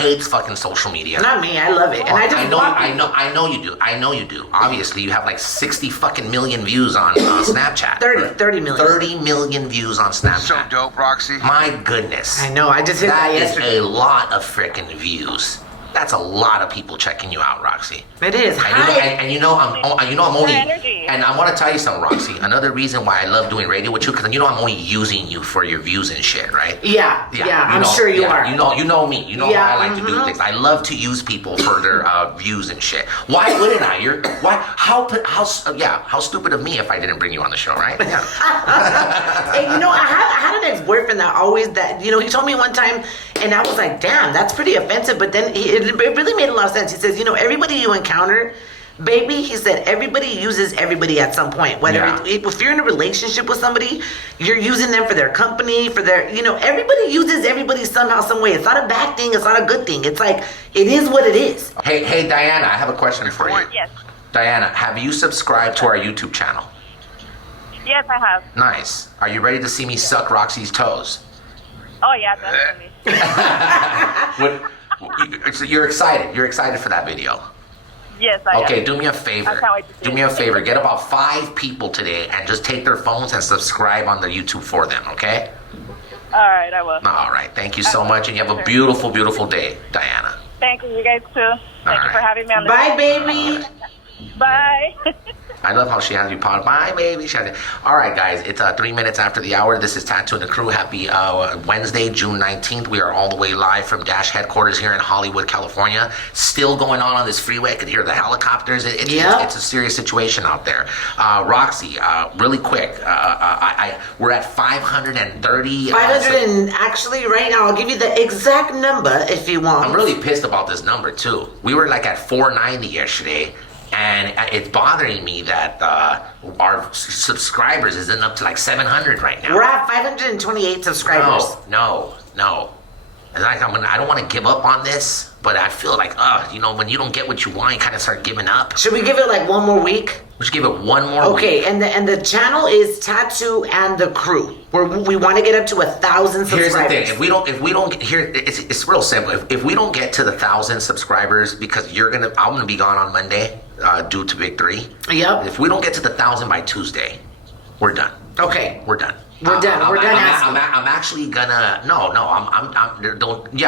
hate fucking social media. Not me. I love it. And I know you do. Obviously, you have like 60 fucking million views on Snapchat. 30 million. 30 million views on Snapchat. So dope, Raqc. My goodness. I know. I just hit that yesterday. That is a lot of freaking views. That's a lot of people checking you out, Raqc. It is. And you know I'm only. Energy. And I want to tell you something, Raqc. Another reason why I love doing radio with you, because you know I'm only using you for your views and shit, right? Yeah. I'm sure you are. You know me. You know how I like to do things. I love to use people for their views and shit. Why wouldn't I? How stupid of me if I didn't bring you on the show, right? Yeah. Hey, I had an ex-boyfriend that he told me one time, and I was like, damn, that's pretty offensive. But then it really made a lot of sense. He says, everybody you encounter, baby, he said, everybody uses everybody at some point. Whether if you're in a relationship with somebody, you're using them for their company, for their, everybody uses everybody somehow, some way. It's not a bad thing. It's not a good thing. It's like, it is what it is. Hey, Diana, I have a question for you. Yes. Diana, have you subscribed to our YouTube channel? Yes, I have. Nice. Are you ready to see me suck Roxy's toes? Oh, yeah, definitely. So you're excited. You're excited for that video. Yes, I am. Okay, do me a favor. I can't wait to see Do me a favor. Get about 5 people today and just take their phones and subscribe on the YouTube for them, okay? All right, I will. All right. Thank you so much, and you have a beautiful, beautiful day, Diana. Thank you. You guys too. Thank you for having me on the Bye, baby. Bye. I love how she has you pod. Bye, baby. All right, guys. It's 3 minutes after the hour. This is Tattoo and the Crew. Happy Wednesday, June 19th. We are all the way live from Dash headquarters here in Hollywood, California. Still going on this freeway. I could hear the helicopters. It's a serious situation out there. Raqc, really quick. We're at 530. 500 actually, right now, I'll give you the exact number if you want. I'm really pissed about this number, too. We were like at 490 yesterday. And it's bothering me that our subscribers isn't up to like 700 right now. We're at 528 subscribers. No. Like I don't want to give up on this, but I feel like, when you don't get what you want, you kind of start giving up. Should we give it like one more week? We should give it one more week. Okay, and the channel is Tattoo and the Crew. We want to get up to 1,000 subscribers. Here's the thing: if we don't get here, it's real simple. If we don't get to the 1,000 subscribers, because I'm gonna be gone on Monday due to Big 3. Yep. If we don't get to the 1,000 by Tuesday, we're done. Okay. We're done. We're done. We're done asking. I'm actually gonna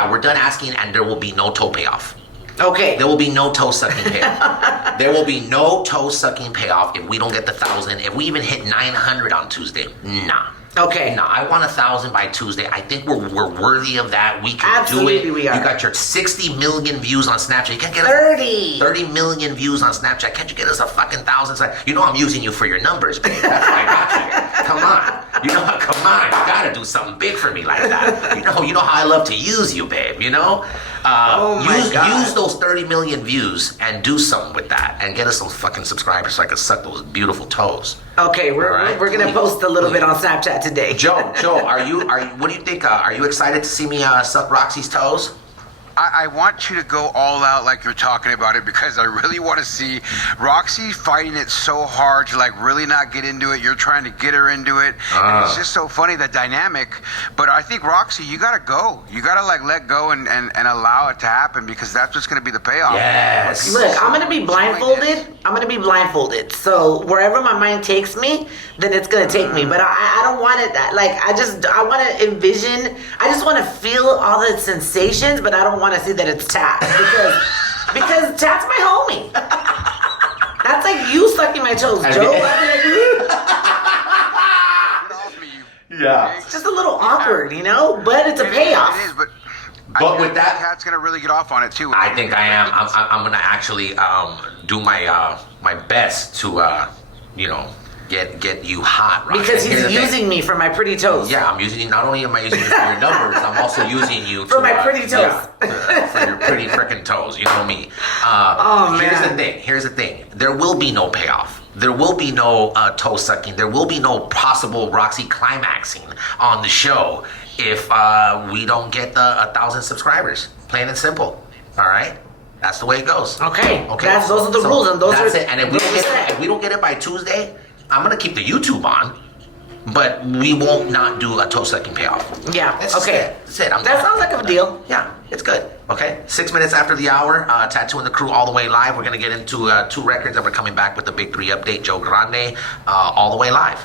we're done asking, and there will be no toe payoff. Okay. There will be no toe sucking payoff. There will be no toe sucking payoff if we don't get the 1,000. If we even hit 900 on Tuesday, nah. Okay. No, I want 1,000 by Tuesday. I think we're worthy of that. We can Absolutely do it. We are. You got your 60 million views on Snapchat. You can't get 30 million views on Snapchat. Can't you get us a fucking 1,000? You know I'm using you for your numbers, babe. That's why I got you. Come on. Come on. You gotta do something big for me like that. You know how I love to use you, babe. God. Use those 30 million views and do something with that and get us some fucking subscribers so I can suck those beautiful toes. Okay, we're gonna post a little bit on Snapchat today. Joe, are you? What do you think? Are you excited to see me suck Roxy's toes? I want you to go all out like you're talking about it, because I really want to see Raqc fighting it so hard to like really not get into it. You're trying to get her into it. And it's just so funny, the dynamic. But I think Raqc, you gotta go. You gotta like let go and allow it to happen, because that's what's gonna be the payoff. Yes. Look, I'm gonna be blindfolded. So wherever my mind takes me, then it's gonna take me. But I don't want it that I want to envision. I just want to feel all the sensations, but I don't want to see that it's Tat, because Tat's my homie. That's like you sucking my toes, Joe. Yeah. It's just a little awkward, but it's a payoff. It is, but with that, Cat's gonna really get off on it too. I think I am. I'm gonna actually do my my best to get you hot, Roxy. Because he's using me for my pretty toes. Yeah, I'm using you. Not only am I using you for your numbers, I'm also using you for my pretty toes. For your pretty freaking toes. You know me. Man. Here's the thing. There will be no payoff. There will be no toe sucking. There will be no possible Raqc climaxing on the show if we don't get the 1,000 subscribers. Plain and simple. All right. That's the way it goes. Okay. Those are the rules, and that's it. And if we don't get it by Tuesday, I'm gonna keep the YouTube on, but we won't not do a toe sucking payoff. Yeah. That's okay. That's it. That sounds like a deal. Yeah, it's good. Okay. 6 minutes after the hour, Tattoo and the Crew all the way live. We're gonna get into 2 records, and we're coming back with the Big 3 update. Joe Grande, all the way live.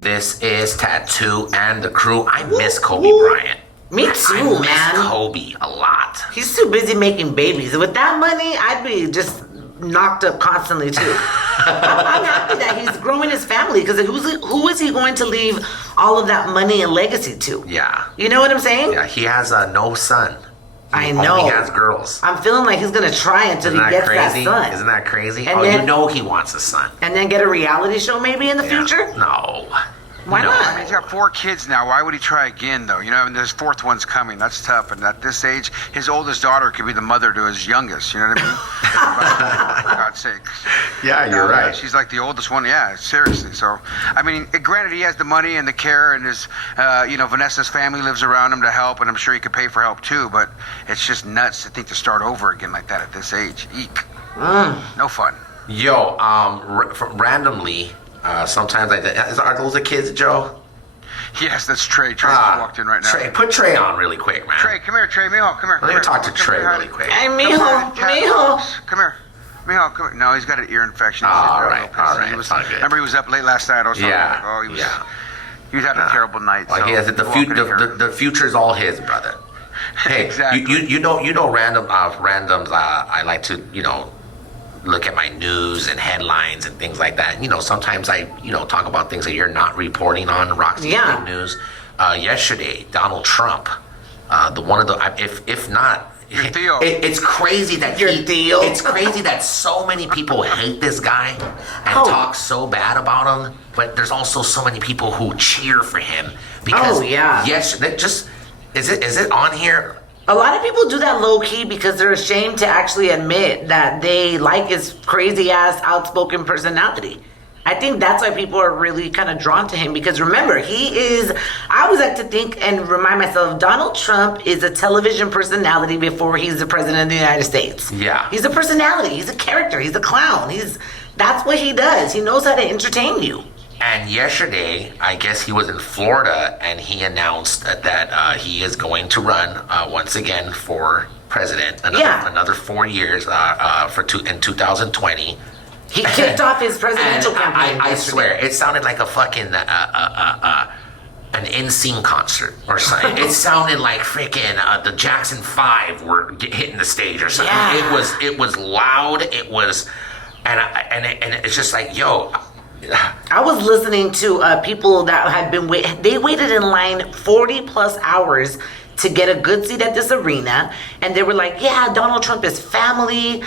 This is Tattoo and the Crew. I miss Kobe Bryant. Me too, I miss Kobe a lot. He's too busy making babies. With that money, I'd be just knocked up constantly too. I'm happy that he's growing his family, because who is he going to leave all of that money and legacy to? Yeah. You know what I'm saying? Yeah, he has no son. I know. He only has girls. I'm feeling like he's gonna try until he gets that son. Isn't that crazy? And then, he wants a son. And then get a reality show maybe in the future? No. Why not? I mean, he's got 4 kids now. Why would he try again, though? And his 4th one's coming. That's tough. And at this age, his oldest daughter could be the mother to his youngest. You know what I mean? For God's sake. Yeah, you're right. She's like the oldest one. Yeah, seriously. So, I mean, granted, he has the money and the care, and his, Vanessa's family lives around him to help, and I'm sure he could pay for help too. But it's just nuts to think to start over again like that at this age. Eek. No fun. Yo, randomly. Sometimes are those the kids, Joe? Yes, that's Trey. Trey just walked in right now. Trey, put Trey on really quick, man. Trey, come here, Trey. Mijo, come here. Let me talk to Trey really quick. Hey, Mijo. Come here. Mijo, come here. No, he's got an ear infection. All right. Remember, he was up late last night. He was having a terrible night. Like so the future's all his, brother. Hey, exactly. You know randoms. I like to look at my news and headlines and things like that. Sometimes I talk about things that you're not reporting on Raqc's big news. Yesterday, Donald Trump, if not. It's crazy that It's crazy that so many people hate this guy and talk so bad about him, but there's also so many people who cheer for him because yes, is it on here? A lot of people do that low key because they're ashamed to actually admit that they like his crazy ass outspoken personality. I think that's why people are really kind of drawn to him because remember, I always like to think and remind myself, Donald Trump is a television personality before he's the president of the United States. Yeah. He's a personality. He's a character. He's a clown. That's what he does. He knows how to entertain you. And yesterday, I guess he was in Florida, and he announced that he is going to run once again for president. Another 4 years in 2020. He kicked off his presidential campaign. I swear, it sounded like a fucking an NSYNC concert or something. It sounded like freaking the Jackson 5 were hitting the stage or something. Yeah. It was loud. It was, and it's just like, yo. I was listening to people that had been they waited in line 40 plus hours to get a good seat at this arena, and they were like, yeah, Donald Trump is family,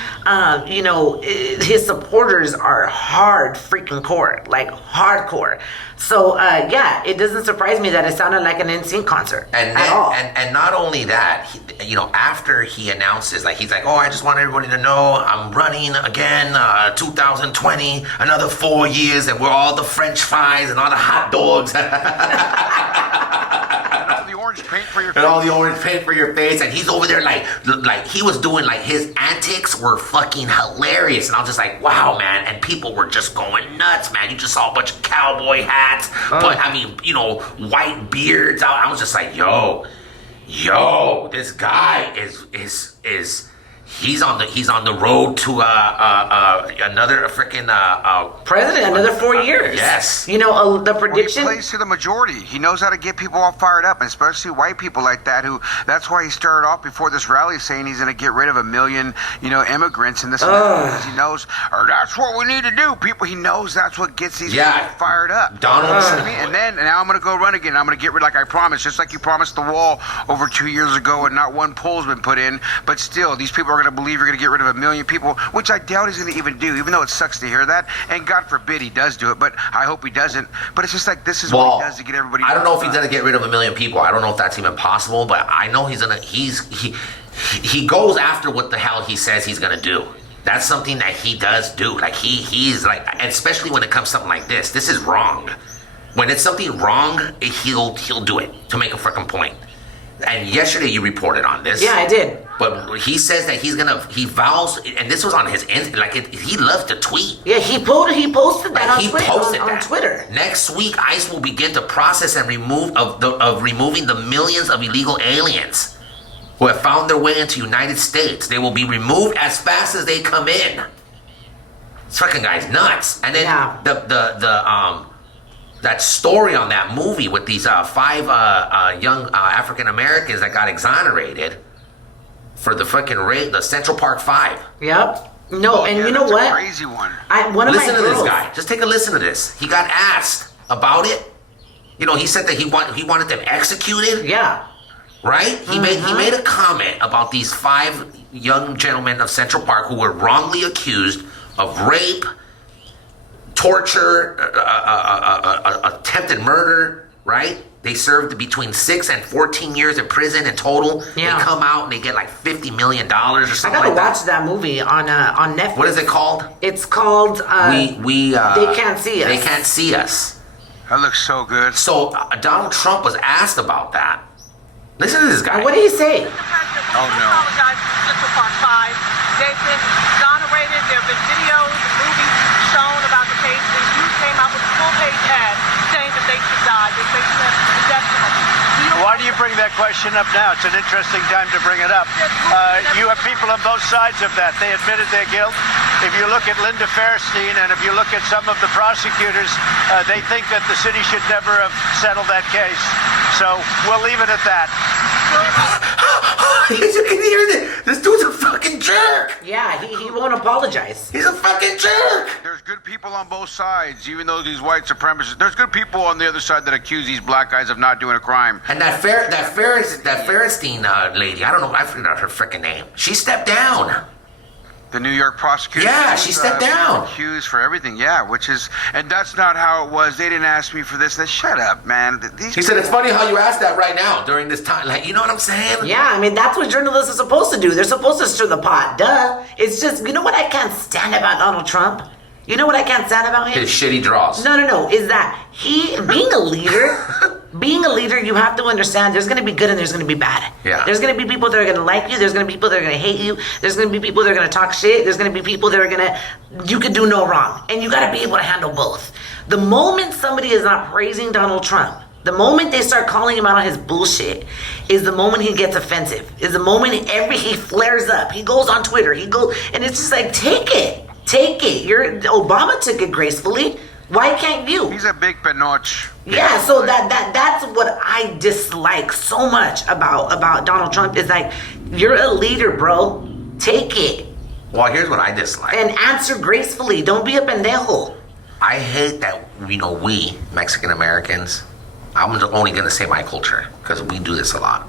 his supporters are hard freaking core, like hardcore. So it doesn't surprise me that it sounded like an NSYNC concert at all. And not only that, after he announces, like, he's like, oh, I just want everybody to know I'm running again, 2020, another 4 years, and we're all the French fries and all the hot dogs. Orange paint for your face. And all the orange paint for your face, and he's over there like he was doing, like, his antics were fucking hilarious, and I was just like, wow, man. And people were just going nuts, man. You just saw a bunch of cowboy hats, but I mean, white beards. I was just like, yo, this guy is he's on the road to another freaking president, another 4 years. Yes. The prediction. He plays to the majority. He knows how to get people all fired up, and especially white people like that. That's why he started off before this rally saying he's going to get rid of 1 million, immigrants and this and that, because he knows, or that's what we need to do. He knows that's what gets these people fired up. Donald Trump. And now I'm going to go run again. I'm going to get rid, like I promised, just like you promised the wall over 2 years ago, and not one poll's been put in. But still, these people are going to believe you're going to get rid of 1 million people, which I doubt he's going to even do, even though it sucks to hear that. And God forbid he does do it, but I hope he doesn't. But it's just like, this is what he does to get everybody. I don't know if he's going to get rid of 1 million people. I don't know if that's even possible, but I know he goes after what the hell he says he's going to do. That's something that he does do. Like, he's like, especially when it comes to something like this. This is wrong. When it's something wrong, he'll do it to make a freaking point. And yesterday you reported on this. Yeah, I did. But he says that he vows, and this was on his he loves to tweet. Yeah, he posted that on Twitter. Next week, ICE will begin to process and removing the millions of illegal aliens who have found their way into the United States. They will be removed as fast as they come in. This fucking guy's nuts. And then that story on that movie with these 5 young African Americans that got exonerated for the fucking rape, the Central Park 5. Yep. No, and you know what? A crazy one. Listen to this guy. Just take a listen to this. He got asked about it. He said that he wanted them executed. Yeah. Right? He made a comment about these 5 young gentlemen of Central Park who were wrongly accused of rape, torture, attempted murder, right? They served between 6 and 14 years in prison in total. Yeah. They come out and they get like $50 million or something like that. I gotta watch that movie on Netflix. What is it called? It's called They Can't See Us. They Can't See Us. That looks so good. So Donald Trump was asked about that. Listen to this guy. What did he say? Oh no. Apologize to Central Park 5. They've been exonerated. There have been videos and movies shown about the case, and you came out with a full-page ad saying that they should die. They should have the death penalty. Why do you bring that question up now? It's an interesting time to bring it up. You have people on both sides of that. They admitted their guilt. If you look at Linda Fairstein and if you look at some of the prosecutors, they think that the city should never have settled that case. So we'll leave it at that. You can hear this. This dude's a fucking jerk. Yeah, he won't apologize. He's a fucking jerk. There's good people on both sides, even though these white supremacists. There's good people on the other side that accuse these black guys of not doing a crime. And that Fairstein lady, I don't know, I forgot her freaking name. She stepped down. The New York prosecutor. Yeah, she stepped down. Accused for everything. Yeah, and that's not how it was. They didn't ask me for this. Shut up, man. He said it's funny how you asked that right now during this time. Like, you know what I'm saying? Yeah, I mean, that's what journalists are supposed to do. They're supposed to stir the pot. Duh. It's just, you know what I can't stand about Donald Trump? You know what I can't stand about him? His shitty draws. No. Is that he, being a leader, you have to understand there's going to be good and there's going to be bad. Yeah. There's going to be people that are going to like you. There's going to be people that are going to hate you. There's going to be people that are going to talk shit. There's going to be people that are going to, you could do no wrong. And you got to be able to handle both. The moment somebody is not praising Donald Trump, the moment they start calling him out on his bullshit is the moment he gets offensive. Is the moment he flares up. He goes on Twitter. And it's just like, take it. Obama took it gracefully. Why can't you? He's a big pinoch. Yeah, so that's what I dislike so much about Donald Trump is like, you're a leader, bro. Take it. Well, here's what I dislike. And answer gracefully. Don't be a pendejo. I hate that, we, Mexican Americans, I'm only going to say my culture, because we do this a lot.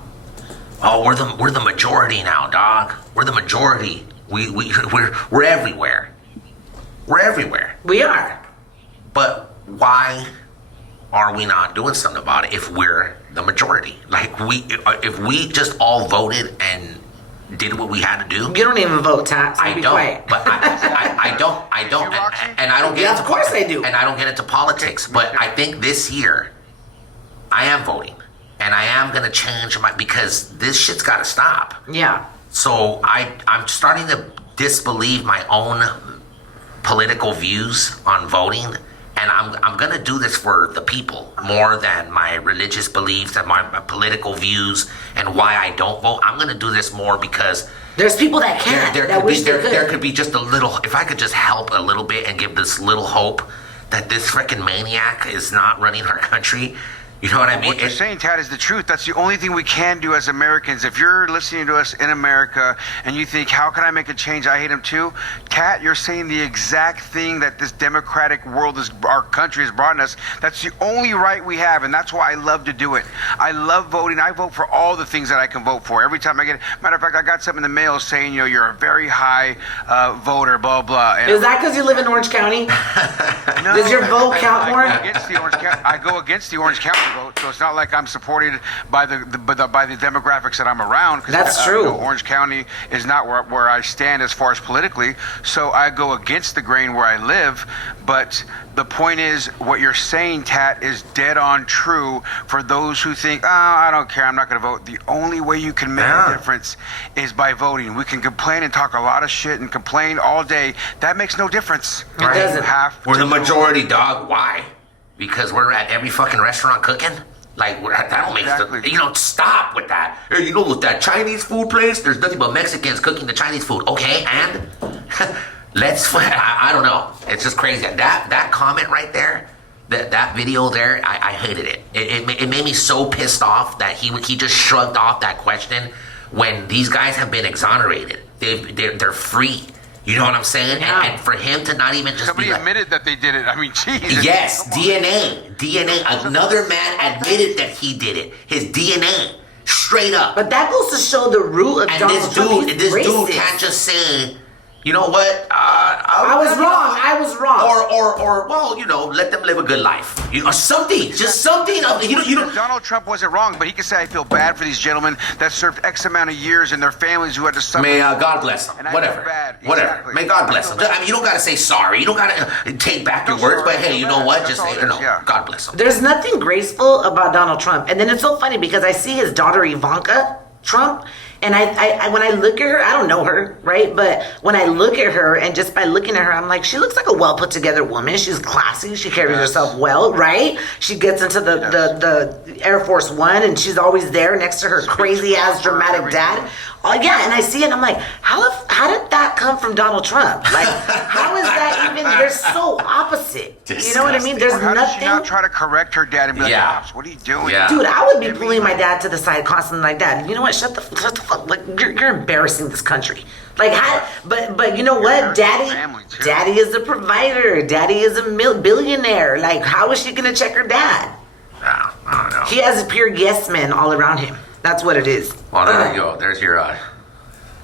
Oh, we're the majority now, dog. We're the majority. We're everywhere. We're everywhere. We are. But why are we not doing something about it if we're the majority? Like, if we just all voted and did what we had to do. You don't even vote, Tax. I don't. Quiet. But I don't. And I don't get into, of course I do. And I don't get into politics. But I think this year, I am voting. And I am going to change because this shit's got to stop. Yeah. So I'm starting to disbelieve my own political views on voting, and I'm gonna do this for the people more than my religious beliefs and my political views and why I don't vote. I'm gonna do this more because there's people that can't. There could be just a little. If I could just help a little bit and give this little hope that this freaking maniac is not running our country. You know what I mean? What you're saying, Tad, is the truth. That's the only thing we can do as Americans. If you're listening to us in America and you think, how can I make a change? I hate him too. Tad, you're saying the exact thing that this democratic world, our country has brought us. That's the only right we have, and that's why I love to do it. I love voting. I vote for all the things that I can vote for. Every time I get, matter of fact, I got something in the mail saying, you're a very high voter, blah, blah. And is that because you live in Orange County? No, does your vote count more? I go against the Orange County vote, so it's not like I'm supported by the demographics that I'm around. That's true. Orange County is not where I stand as far as politically, so I go against the grain where I live. But the point is, what you're saying, Tat, is dead on true for those who think, I don't care, I'm not going to vote. The only way you can make a difference is by voting. We can complain and talk a lot of shit and complain all day. That makes no difference. It doesn't. We're the majority, dog. Why? Because we're at every fucking restaurant cooking? Like, that don't make sense. Stop with that. Hey, with that Chinese food place, there's nothing but Mexicans cooking the Chinese food. Okay, and I don't know. It's just crazy. That comment right there, that video there, I hated it. It made me so pissed off that he just shrugged off that question when these guys have been exonerated. They're free. You know what I'm saying? Yeah. And for him to not even just somebody admitted that they did it. I mean, Jesus. Yes, DNA. Another man admitted that he did it. His DNA, straight up. But that goes to show the root of and Donald Trump. This dude can't just say, you know what? I was wrong. Or let them live a good life. Something. Just something. Donald Trump wasn't wrong, but he could say, I feel bad for these gentlemen that served X amount of years and their families who had to suffer. May God bless them. And Whatever. Whatever. Exactly. May God bless them. I mean, you don't got to say sorry. You don't got to take back your words. But hey, you know what? Just say, God bless them. There's nothing graceful about Donald Trump. And then it's so funny because I see his daughter Ivanka Trump. And I when I look at her, I don't know her, right? But when I look at her, and just by looking at her, I'm like, she looks like a well put together woman. She's classy. She carries herself well, right? She gets into the Air Force One, and she's always there next to her crazy ass dramatic dad. Oh yeah, and I see it, and I'm like, how did that come from Donald Trump? Like, how is that even? They're so opposite. Disgusting. You know what I mean? There's How nothing. does she not try to correct her dad and be like, Pops, what are you doing? Yeah. Dude, I would be pulling my dad to the side constantly like that. You know what? Shut the fuck. Like, you're embarrassing this country. Like, but you know what? Daddy is a provider. Daddy is a billionaire. Like, how is she gonna check her dad? I don't know. He has pure yes men all around him. That's what it is. Well, there you go. There's your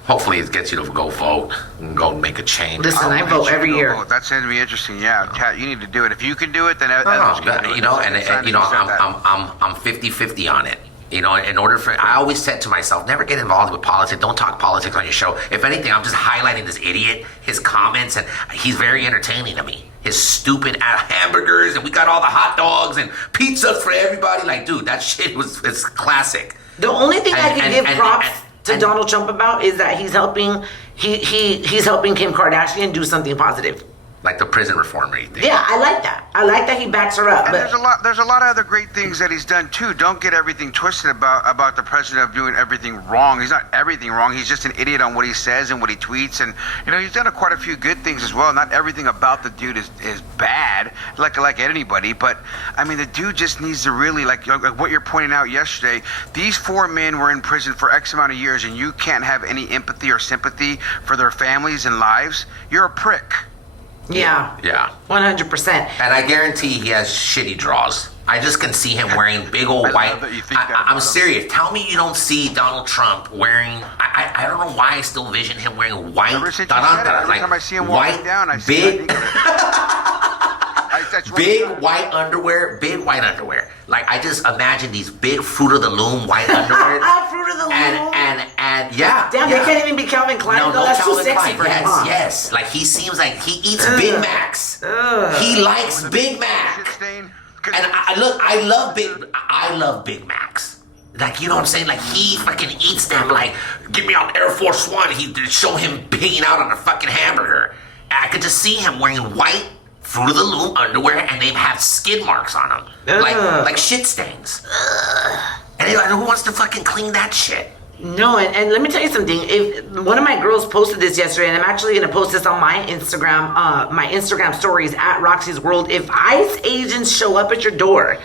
Hopefully it gets you to go vote and go make a change. Listen, I vote every year. Oh, that's going to be interesting. Yeah, Kat, you need to do it. If you can do it, then others can do it. You know, and you know, I'm 50-50 on it. You know, in order for, I always said to myself, never get involved with politics. Don't talk politics on your show. If anything, I'm just highlighting this idiot, his comments, and he's very entertaining to me. His stupid hamburgers, and we got all the hot dogs and pizzas for everybody. Like, dude, that shit it's classic. The only thing I can give props to Donald Trump about is that he's helping he's helping Kim Kardashian do something positive. Like the prison reform thing. Yeah, I like that. I like that he backs her up. And but there's a lot of other great things that he's done too. Don't get everything twisted about the president of doing everything wrong. He's not everything wrong. He's just an idiot on what he says and what he tweets. And you know, he's done quite a few good things as well. Not everything about the dude is bad, like anybody. But I mean, the dude just needs to really like what you're pointing out yesterday. These 4 men were in prison for X amount of years, and you can't have any empathy or sympathy for their families and lives. You're a prick. yeah, 100%. And I guarantee he has shitty draws. I just can see him wearing big old white. I'm serious. Tell me you don't see Donald Trump wearing. I don't know why I still envision him wearing white. Every time I see him walking down, I see big, white underwear. Big white underwear. Like I just imagine these big Fruit of the Loom white underwear. Fruit of the Loom. And yeah. Damn, yeah. they can't even be Calvin Klein. No, That's Calvin too sexy Klein. for him. Yes. Like he seems like he eats Big Macs. He likes Big Mac. And I love Big Macs. Like, you know what I'm saying? Like, he fucking eats them. Like, give me on Air Force One. He show him pigging out on a fucking hamburger. And I could just see him wearing white Fruit of the Loom underwear, and they have skid marks on them, like shit stains. And like, who wants to fucking clean that shit? No, and let me tell you something. If one of my girls posted this yesterday, and I'm actually going to post this on my Instagram stories at Roxy's World. If ICE agents show up at your door,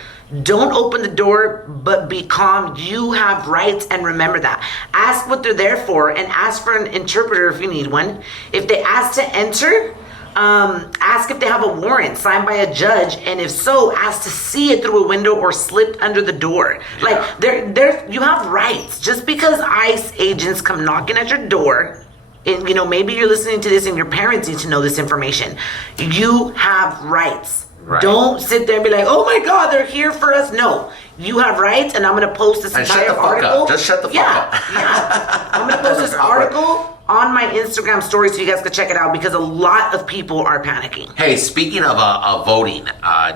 don't open the door, but be calm. You have rights, and remember that. Ask what they're there for, and ask for an interpreter if you need one. If they ask to enter, ask if they have a warrant signed by a judge, and if so, ask to see it through a window or slipped under the door. Yeah. Like, there, you have rights. Just because ICE agents come knocking at your door, and you know, maybe you're listening to this and your parents need to know this information. You have rights. Right. Don't sit there and be like, oh my God, they're here for us. No, you have rights, and I'm going to post this entire article. Just shut the fuck up. Yeah. I'm going to post this article on my Instagram story so you guys can check it out, because a lot of people are panicking. Hey, speaking of voting,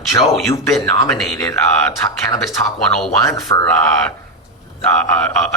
Joe, you've been nominated Cannabis Talk 101 for a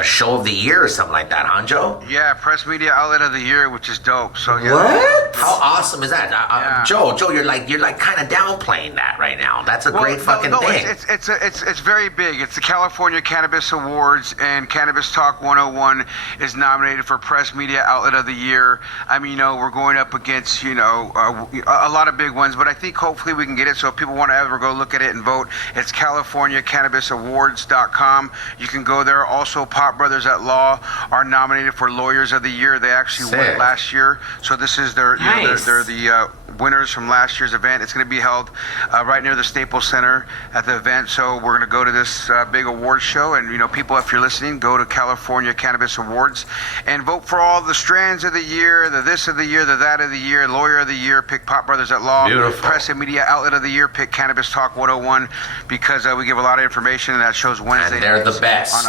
show of the year or something like that, huh, Joe? Yeah, Press Media Outlet of the Year, which is dope. So yeah. What? How awesome is that? Yeah. Joe, you're like kind of downplaying that right now. That's a great fucking thing. It's very big. It's the California Cannabis Awards, and Cannabis Talk 101 is nominated for Press Media Outlet of the Year. I mean, you know, we're going up against, you know, a lot of big ones, but I think hopefully we can get it. So if people want to ever go look at it and vote, it's CaliforniaCannabisAwards.com. You can go there. Also, Pop Brothers at Law are nominated for Lawyers of the Year. They actually won last year, so this is their they're the winners from last year's event. It's going to be held right near the Staples Center at the event. So we're going to go to this big award show, and you know, people, if you're listening, go to California Cannabis Awards and vote for all the Strands of the Year, the This of the Year, the That of the Year, Lawyer of the Year. Pick Pop Brothers at Law. Beautiful. Press and Media Outlet of the Year. Pick Cannabis Talk 101, because we give a lot of information, and that shows Wednesday. And they're the best.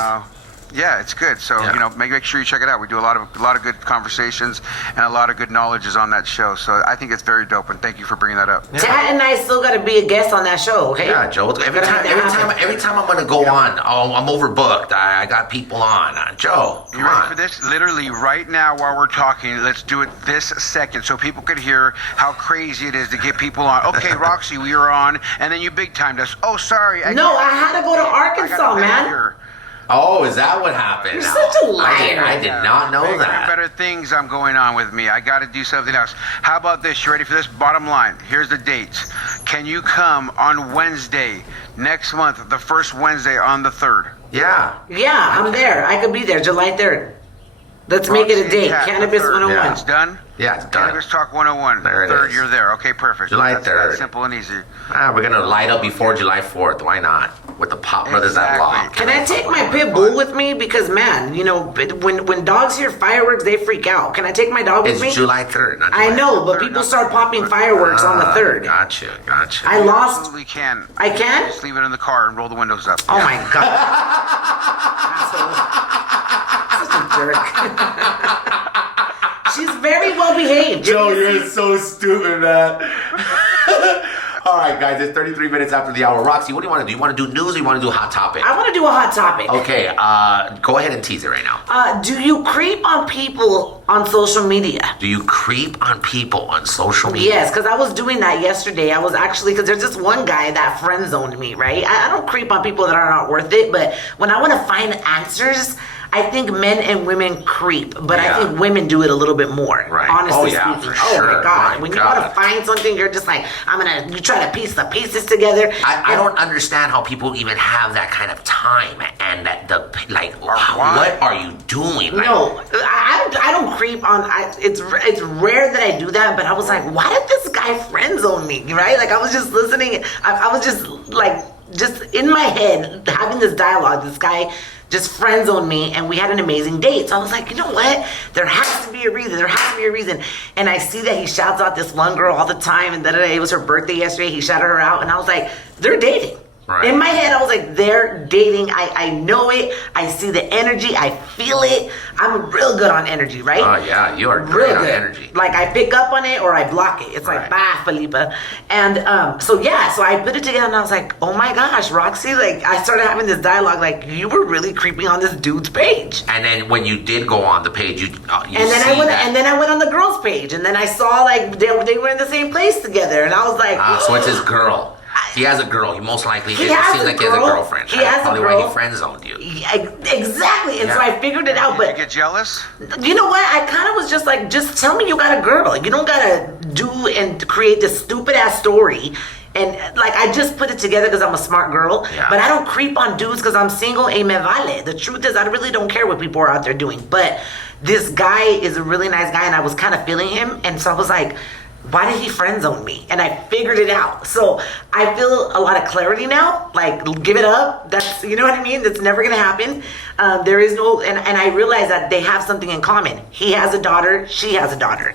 Yeah, it's good. So you know, make sure you check it out. We do a lot of good conversations, and a lot of good knowledge is on that show. So I think it's very dope, and thank you for bringing that up. Yeah. Tat and I still got to be a guest on that show. Okay? Yeah, Joe. Every time I'm gonna go on, I'm overbooked. I got people on. Joe, you ready for this? Literally right now, while we're talking, let's do it this second, so people could hear how crazy it is to get people on. Okay, Roxy, we are on, and then you big timed us. Oh, sorry. I had to go to Arkansas, man. Oh, is that what happened? You're such a liar. I did not know that. Better things I'm going on with me. I got to do something else. How about this? You ready for this? Bottom line. Here's the dates. Can you come on Wednesday next month, the first Wednesday on the 3rd? Yeah. Yeah, I'm there. I could be there July 3rd. Let's make it a date. Tat, Cannabis the 101. Yeah. It's done? Yeah, it's done. Cannabis Talk 101. There it Third, is. you're there. Okay, perfect. July That's 3rd. simple and easy. We're going to light up before July 4th. Why not? With the Pop Brothers at law. Exactly. Can I take my pit bull with me? Because, man, you know, when dogs hear fireworks, they freak out. Can I take my dog with me? It's July 3rd, not July I know, but 3rd, people not start popping fireworks on the 3rd. Gotcha. I lost. Absolutely can. I can? Just leave it in the car and roll the windows up. Oh my god. Asshole. Such a jerk. She's very well behaved. Joe, you're so stupid, man. All right, guys, it's 33 minutes after the hour. Roxy, what do you want to do? You want to do news or you want to do a hot topic? I want to do a hot topic. Okay, go ahead and tease it right now. Do you creep on people on social media? Do you creep on people on social media? Yes, because I was doing that yesterday. I was actually, because there's this one guy that friend zoned me, right? I don't creep on people that are not worth it, but when I want to find answers, I think men and women creep, but Yeah. I think women do it a little bit more. Right. Honestly Oh, yeah, speaking. for Oh sure. my God. My When you God. want to find something, you're just like, you try to piece the pieces together. I don't understand how people even have that kind of time and that why? what are you doing? Like, No, I don't creep on. It's rare that I do that, but I was like, why did this guy friend zone me? Right? Like I was just listening. I was just like, just in my head having this dialogue. This guy just friend zoned me, and we had an amazing date. So I was like, you know what? There has to be a reason. There has to be a reason. And I see that he shouts out this one girl all the time, and it was her birthday yesterday. He shouted her out, and I was like, they're dating. Right. In my head, I was like, they're dating. I know it. I see the energy. I feel it. I'm real good on energy, right? Oh, yeah, you are great Real on good. energy. Like, I pick up on it or I block it. It's Right. like, bye, Felipa. And so I put it together and I was like, oh my gosh, Roxy, like, I started having this dialogue, like, you were really creeping on this dude's page. And then when you did go on the page, you And then see that. I went on the girls' page, and then I saw like they were in the same place together, and I was like, So it's his girl. He has a girl. He most likely He did. It has seems a like he has a girl. girlfriend. He That's has a probably girl. why he friend zoned you. Yeah, exactly. And so Yeah. I figured it out, Did you but get jealous? you know what? I kind of was just like, just tell me you got a girl. You don't gotta do and create this stupid ass story. And like, I just put it together because I'm a smart girl. Yeah. But I don't creep on dudes because I'm single. Y me vale. The truth is, I really don't care what people are out there doing. But this guy is a really nice guy, and I was kind of feeling him. And so I was like, why did he friend zone me? And I figured it out. So I feel a lot of clarity now. Like, give it up. That's, you know what I mean? That's never going to happen. There is no, and I realize that they have something in common. He has a daughter. She has a daughter.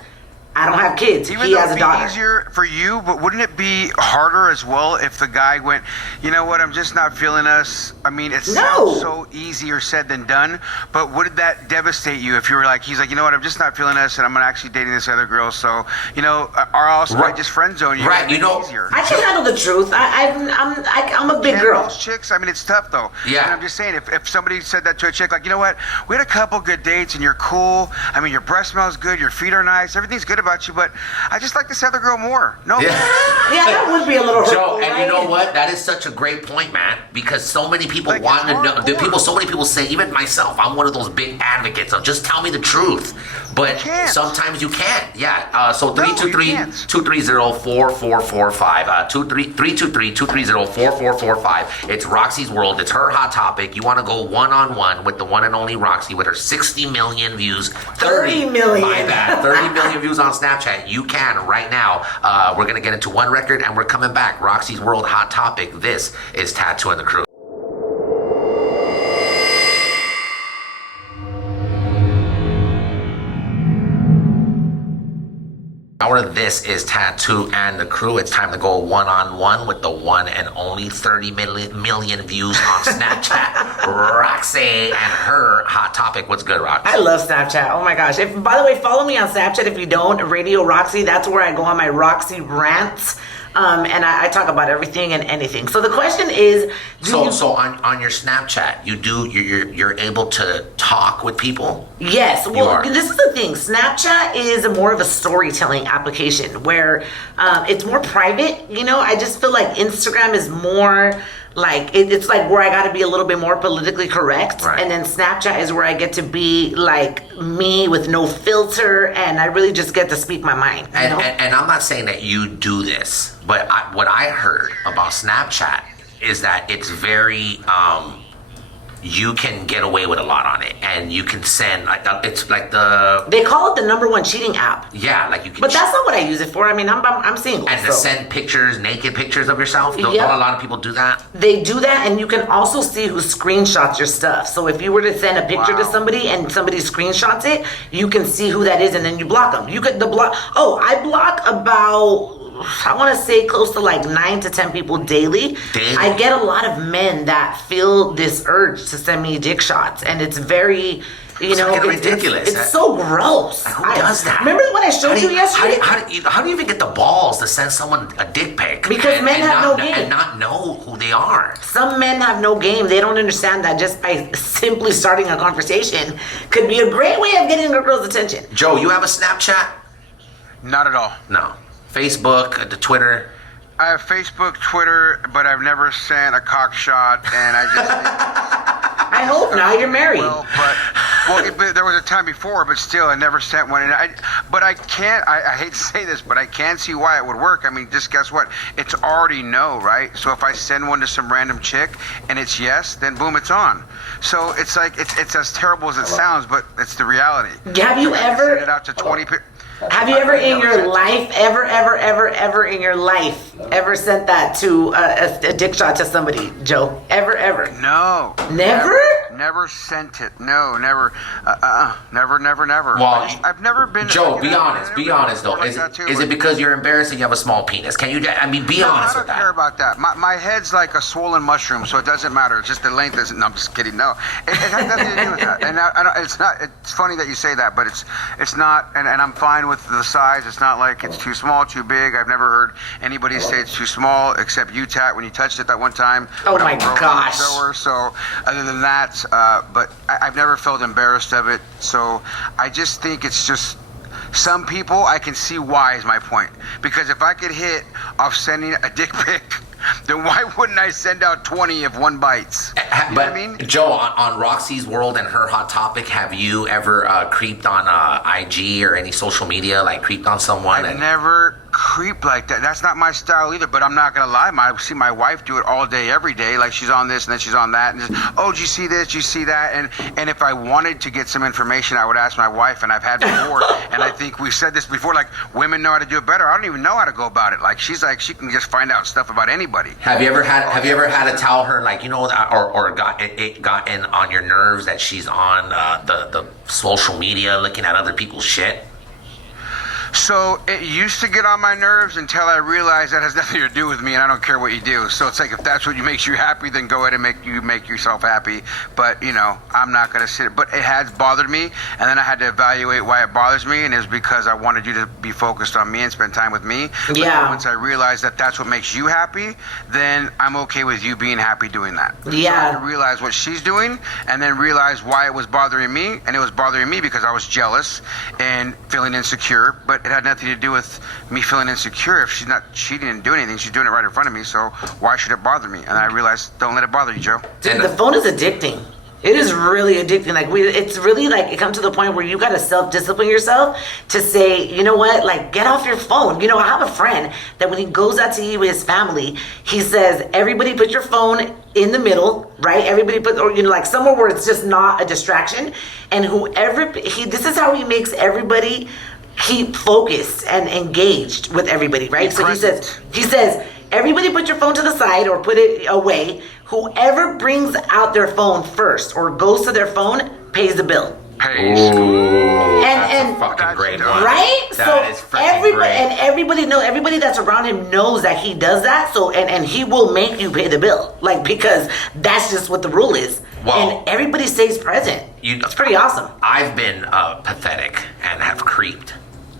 I don't have kids. Even He though has a it'd daughter. be easier for you, but wouldn't it be harder as well if the guy went, you know what, I'm just not feeling us? I mean, it sounds so easier said than done, but would that devastate you if you were like, he's like, you know what, I'm just not feeling us, and I'm actually dating this other girl, so, you know, or else I just friend zone you. Right, it'd you be know, easier. I can handle the truth. I'm a big And girl. most chicks, I mean, it's tough though. Yeah. And I'm just saying, if somebody said that to a chick, like, you know what, we had a couple good dates and you're cool. I mean, your breath smells good, your feet are nice, everything's good about you, but I just like this other girl more. No. Yeah. Yeah, that would be a little hurtful, Joe, and right? you know what? That is such a great point, man. Because so many people Like, want to it's know. hardcore. So many people say, even myself, I'm one of those big advocates of just tell me the truth. But You can't. sometimes you can't. Yeah. So No, you 323-230-4445. 323-230-4445. It's Roxy's World. It's her hot topic. You want to go one-on-one with the one and only Roxy with her 60 million views. 30 million. My bad. 30 million views on Snapchat. You can right now. We're going to get into one record and we're coming back. Roxy's World Hot Topic. This is Tattoo and the Crew. This is Tattoo and the Crew. It's time to go one-on-one with the one and only 30 million views on Snapchat, Raqc, and her hot topic. What's good, Rox? I love Snapchat. Oh my gosh. By the way, follow me on Snapchat if you don't. Radio Roxy. That's where I go on my Roxy rants. And I talk about everything and anything. So the question is, So on your Snapchat, you're able to talk with people? Yes. You Well, are. this is the thing. Snapchat is more of a storytelling application where it's more private. You know, I just feel like Instagram is more like it's like where I got to be a little bit more politically correct, Right. and then Snapchat is where I get to be like me with no filter, and I really just get to speak my mind. You know? And I'm not saying that you do this, but what I heard about Snapchat is that it's very you can get away with a lot on it, and you can send it's like they call it the #1 cheating app. Yeah, like you can. But that's not what I use it for. I mean, I'm single. And to send pictures, naked pictures of yourself. Don't a lot of people do that? They do that, and you can also see who screenshots your stuff. So if you were to send a picture to somebody and somebody screenshots it, you can see who that is, and then you block them. You could block. Oh, I block about, I want to say, close to like 9 to 10 people daily. I get a lot of men that feel this urge to send me dick shots, and it's very, it's ridiculous. It's so gross. Who does that? Remember what I showed you yesterday? How do you even get the balls to send someone a dick pic? Because men have no game. And not know who they are. Some men have no game. They don't understand that just by simply starting a conversation could be a great way of getting a girl's attention. Joe, you have a Snapchat? Not at all. No. Facebook, the Twitter. I have Facebook, Twitter, but I've never sent a cock shot, and I just. I hope now you're married. But there was a time before, but still, I never sent one. And I can't. I hate to say this, but I can't see why it would work. I mean, just guess what? It's already no, right? So if I send one to some random chick and it's yes, then boom, it's on. So it's like it's as terrible as it sounds, but it's the reality. Have you ever send it out to 20 people? Have you ever in your life, ever in your life, ever sent that to a dick shot to somebody, Joe? Ever? No. Never? Never sent it. No, never. Never. Well, I've never been. Joe, be honest though. Is it because you're embarrassed and you have a small penis? Can you? I mean, be honest with that. I don't care about that. My head's like a swollen mushroom, so it doesn't matter. It's just the length isn't. No, I'm just kidding. No, it has nothing to do with that. And it's not. It's funny that you say that, but it's not. And I'm fine with the size. It's not like it's too small, too big. I've never heard anybody say it's too small, except you, Tat, when you touched it that one time. Oh my gosh. So other than that, but I've never felt embarrassed of it. So I just think it's just some people, I can see why is my point. Because if I could hit off sending a dick pic, then why wouldn't I send out 20 if one bites? You know what I mean? Joe, on Raqc's World and her Hot Topic, have you ever creeped on IG or any social media, like creeped on someone? I've never creep like that. That's not my style either, but I'm not gonna lie. I see my wife do it all day, every day. Like she's on this and then she's on that, and just, oh, do you see this? Do you see that? And if I wanted to get some information, I would ask my wife, and I've had before. And I think we've said this before. Like women know how to do it better. I don't even know how to go about it. Like she's like she can just find out stuff about anybody. Have you ever had to tell her, like, you know, or gotten on your nerves that she's on the social media looking at other people's shit? So it used to get on my nerves until I realized that has nothing to do with me, and I don't care what you do. So it's like, if that's what makes you happy, then go ahead and make yourself happy. But you know, I'm not gonna sit. But it has bothered me, and then I had to evaluate why it bothers me, and it was because I wanted you to be focused on me and spend time with me. But yeah. Once I realized that that's what makes you happy, then I'm okay with you being happy doing that. Yeah. So I had to realize what she's doing, and then realize why it was bothering me, and it was bothering me because I was jealous and feeling insecure. But it had nothing to do with me feeling insecure. If she didn't do anything, she's doing it right in front of me, so why should it bother me? And I realized, don't let it bother you, Joe. Dude, the phone is addicting. It is really addicting. Like it's really like it comes to the point where you gotta self-discipline yourself to say, you know what, like get off your phone. You know, I have a friend that when he goes out to eat with his family, he says, everybody put your phone in the middle, right? Everybody put, or you know, like somewhere where it's just not a distraction. And this is how he makes everybody keep focused and engaged with everybody, right? So he says, everybody put your phone to the side or put it away. Whoever brings out their phone first or goes to their phone pays the bill. That's a fucking great one. Right? That is freaking great. And everybody that's around him knows that he does that. So and he will make you pay the bill, like, because that's just what the rule is. Well, and everybody stays present. It's pretty awesome. I've been pathetic and have creeped.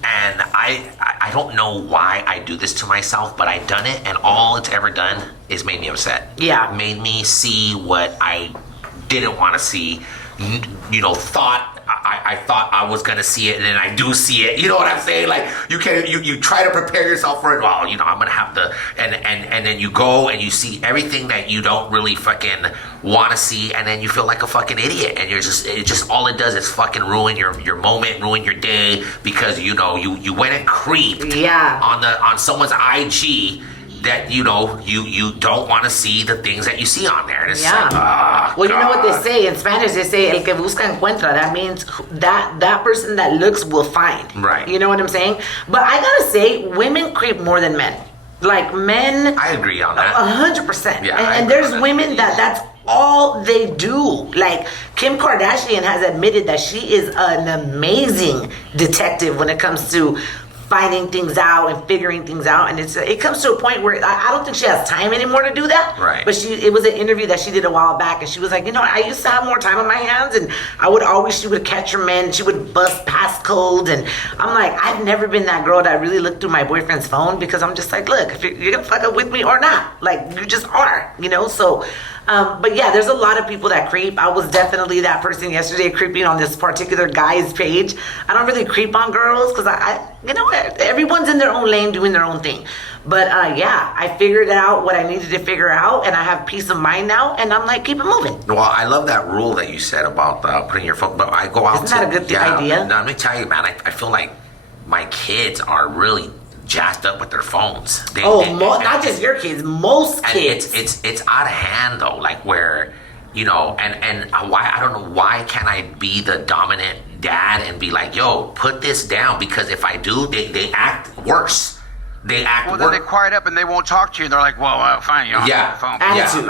And I don't know why I do this to myself, but I've done it, and all it's ever done is made me upset. Yeah. Made me see what I didn't want to see. You know, I thought I was gonna see it, and then I do see it. You know what I'm saying? Like you try to prepare yourself for it. Well, you know, I'm gonna have to, and then you go and you see everything that you don't really fucking want to see, and then you feel like a fucking idiot, and it just all it does is fucking ruin your moment, ruin your day, because you know you went and creeped on someone's IG. that you don't want to see the things that you see on there. And it's like, well, you know what they say in Spanish? They say el que busca encuentra. That means that person that looks will find. Right. You know what I'm saying? But I gotta say, women creep more than men. Like men, I agree on that. 100%. Yeah, and there's women that's all they do. Like Kim Kardashian has admitted that she is an amazing detective when it comes to finding things out and figuring things out, and it comes to a point where I don't think she has time anymore to do that. Right. But it was an interview that she did a while back, and she was like, I used to have more time on my hands, and she would catch her men, she would bust passcodes, and I'm like, I've never been that girl that really looked through my boyfriend's phone, because I'm just like, look, if you're gonna fuck up with me or not, like you just are, so. But yeah, there's a lot of people that creep. I was definitely that person yesterday creeping on this particular guy's page. I don't really creep on girls because everyone's in their own lane doing their own thing. But yeah, I figured out what I needed to figure out, and I have peace of mind now, and I'm like, keep it moving. Well, I love that rule that you said about putting your phone, but I go out Isn't that a good idea? No, let me tell you, man, I feel like my kids are really jacked up with their phones. Not just your kids, most kids. It's out of hand though, like where, and why, I don't know, why can't I be the dominant dad and be like, yo, put this down, because if I do, they act worse. They act worse. Then they quiet up and they won't talk to you, and they're like, well, fine, you don't have a phone. Attitude.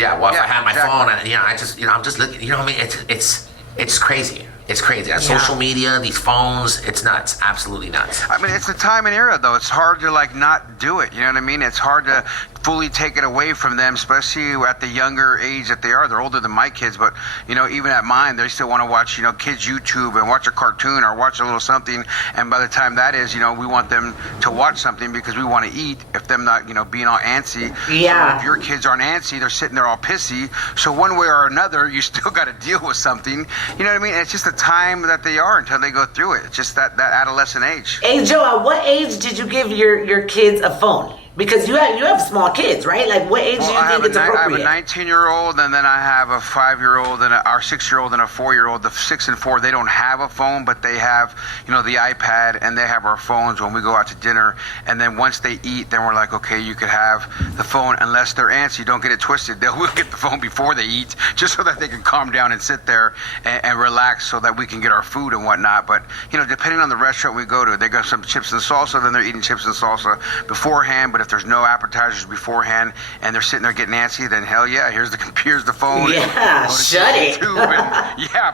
Yeah, well, if I had my phone, and, I'm just looking, I mean, it's crazy. It's crazy. Social media, these phones, it's nuts. Absolutely nuts. I mean, it's the time and era, though. It's hard to, not do it. You know what I mean? It's hard to fully take it away from them, especially at the younger age that they are. They're older than my kids, but, even at mine, they still want to watch, kids' YouTube and watch a cartoon or watch a little something. And by the time that is, we want them to watch something because we want to eat, if them not, being all antsy. Yeah. So if your kids aren't antsy, they're sitting there all pissy. So one way or another, you still got to deal with something. You know what I mean? It's just the time that they are until they go through it. It's just that adolescent age. Hey, Joe, at what age did you give your kids a phone? Because you have small kids, right? Like, what age do you think it's appropriate? I have a 19-year-old, and then I have a 5-year-old, and our 6-year-old, and a 4-year-old. The 6 and 4, they don't have a phone, but they have, the iPad, and they have our phones when we go out to dinner. And then once they eat, then we're like, okay, you could have the phone, unless they're antsy. Don't get it twisted. They will get the phone before they eat, just so that they can calm down and sit there and relax, so that we can get our food and whatnot. But depending on the restaurant we go to, they got some chips and salsa, then they're eating chips and salsa beforehand. But if there's no appetizers beforehand and they're sitting there getting antsy, then hell yeah, here's the phone. Yeah, shut it.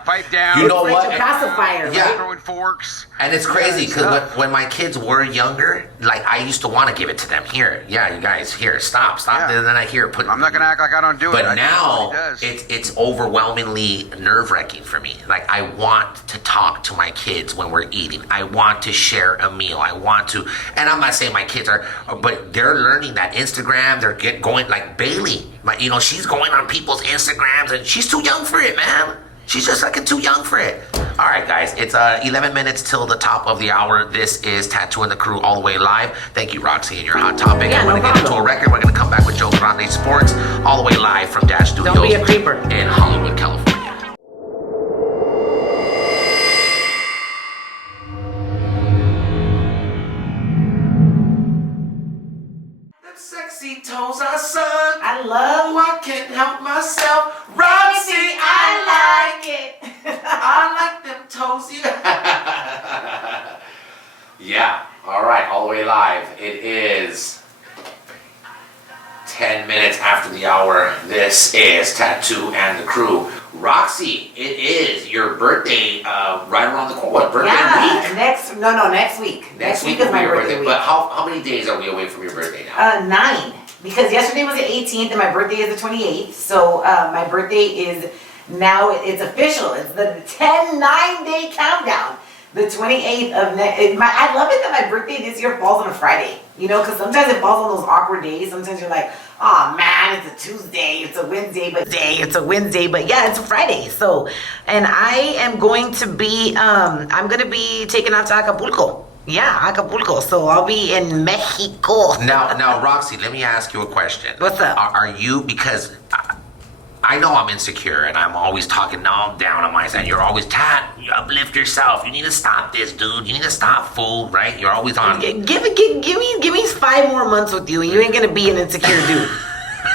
Pipe down. You know what? Like a pacifier, right? Throwing forks. And it's crazy because when my kids were younger, like I used to want to give it to them. Here, you guys, here, stop. Yeah. And then I hear put. I'm not gonna act like I don't do it. But now it's overwhelmingly nerve-wracking for me. Like I want to talk to my kids when we're eating. I want to share a meal. I want to, and I'm not saying my kids are, but they're learning that Instagram. They're going like Bailey. She's going on people's Instagrams, and she's too young for it, man. She's just like too young for it. All right, guys, it's 11 minutes till the top of the hour. This is Tattoo and the Crew all the way live. Thank you, Raqc, and your hot topic. Yeah, I'm going to get into a record. We're going to come back with Joe Grande Sports all the way live from Dash Studios. Don't be a creeper. In Hollywood, California. Them sexy toes are sun. I can't help myself. Raqc, I like it. I like them toes. Yeah. All right. All the way live. It is 10 minutes after the hour. This is Tattoo and the Crew. Raqc, it is your birthday right around the corner. What, birthday week? Next week. Next week is my birthday week. But how many days are we away from your birthday now? 9. Because yesterday was the 18th and my birthday is the 28th. So my birthday is now, it's official. It's the 9-day countdown. The 28th of I love it that my birthday this year falls on a Friday. Because sometimes it falls on those awkward days. Sometimes you're like, oh man, it's a Tuesday, it's a Wednesday, but yeah, it's a Friday. So, and I am going to be, I'm going to be taking out to Acapulco. Yeah, Acapulco. So I'll be in Mexico. Now, Raqc, let me ask you a question. What's up? Are you, because I know I'm insecure, and I'm always talking, no, I'm down on myself. You're always, you uplift yourself. You need to stop this, dude. You need to stop, fool, right? You're always on. Give me 5 more months with you, and you ain't gonna be an insecure dude.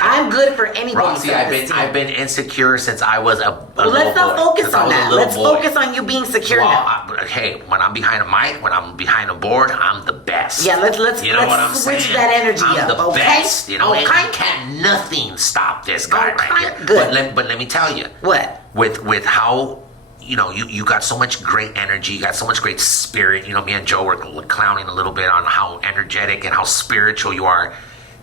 I'm good for anybody. Raqc, I've been insecure since I was a little let's not boy. focus on that. Let's focus on you being secure now. Hey, when I'm behind a mic, when I'm behind a board, I'm the best. Yeah, let's you know what I'm switch saying? that energy I'm up. the Okay. best. You know, okay. and can't nothing stop this guy right here. Good. But let me tell you. What? With how. You got so much great energy. You got so much great spirit. Me and Joe were clowning a little bit on how energetic and how spiritual you are.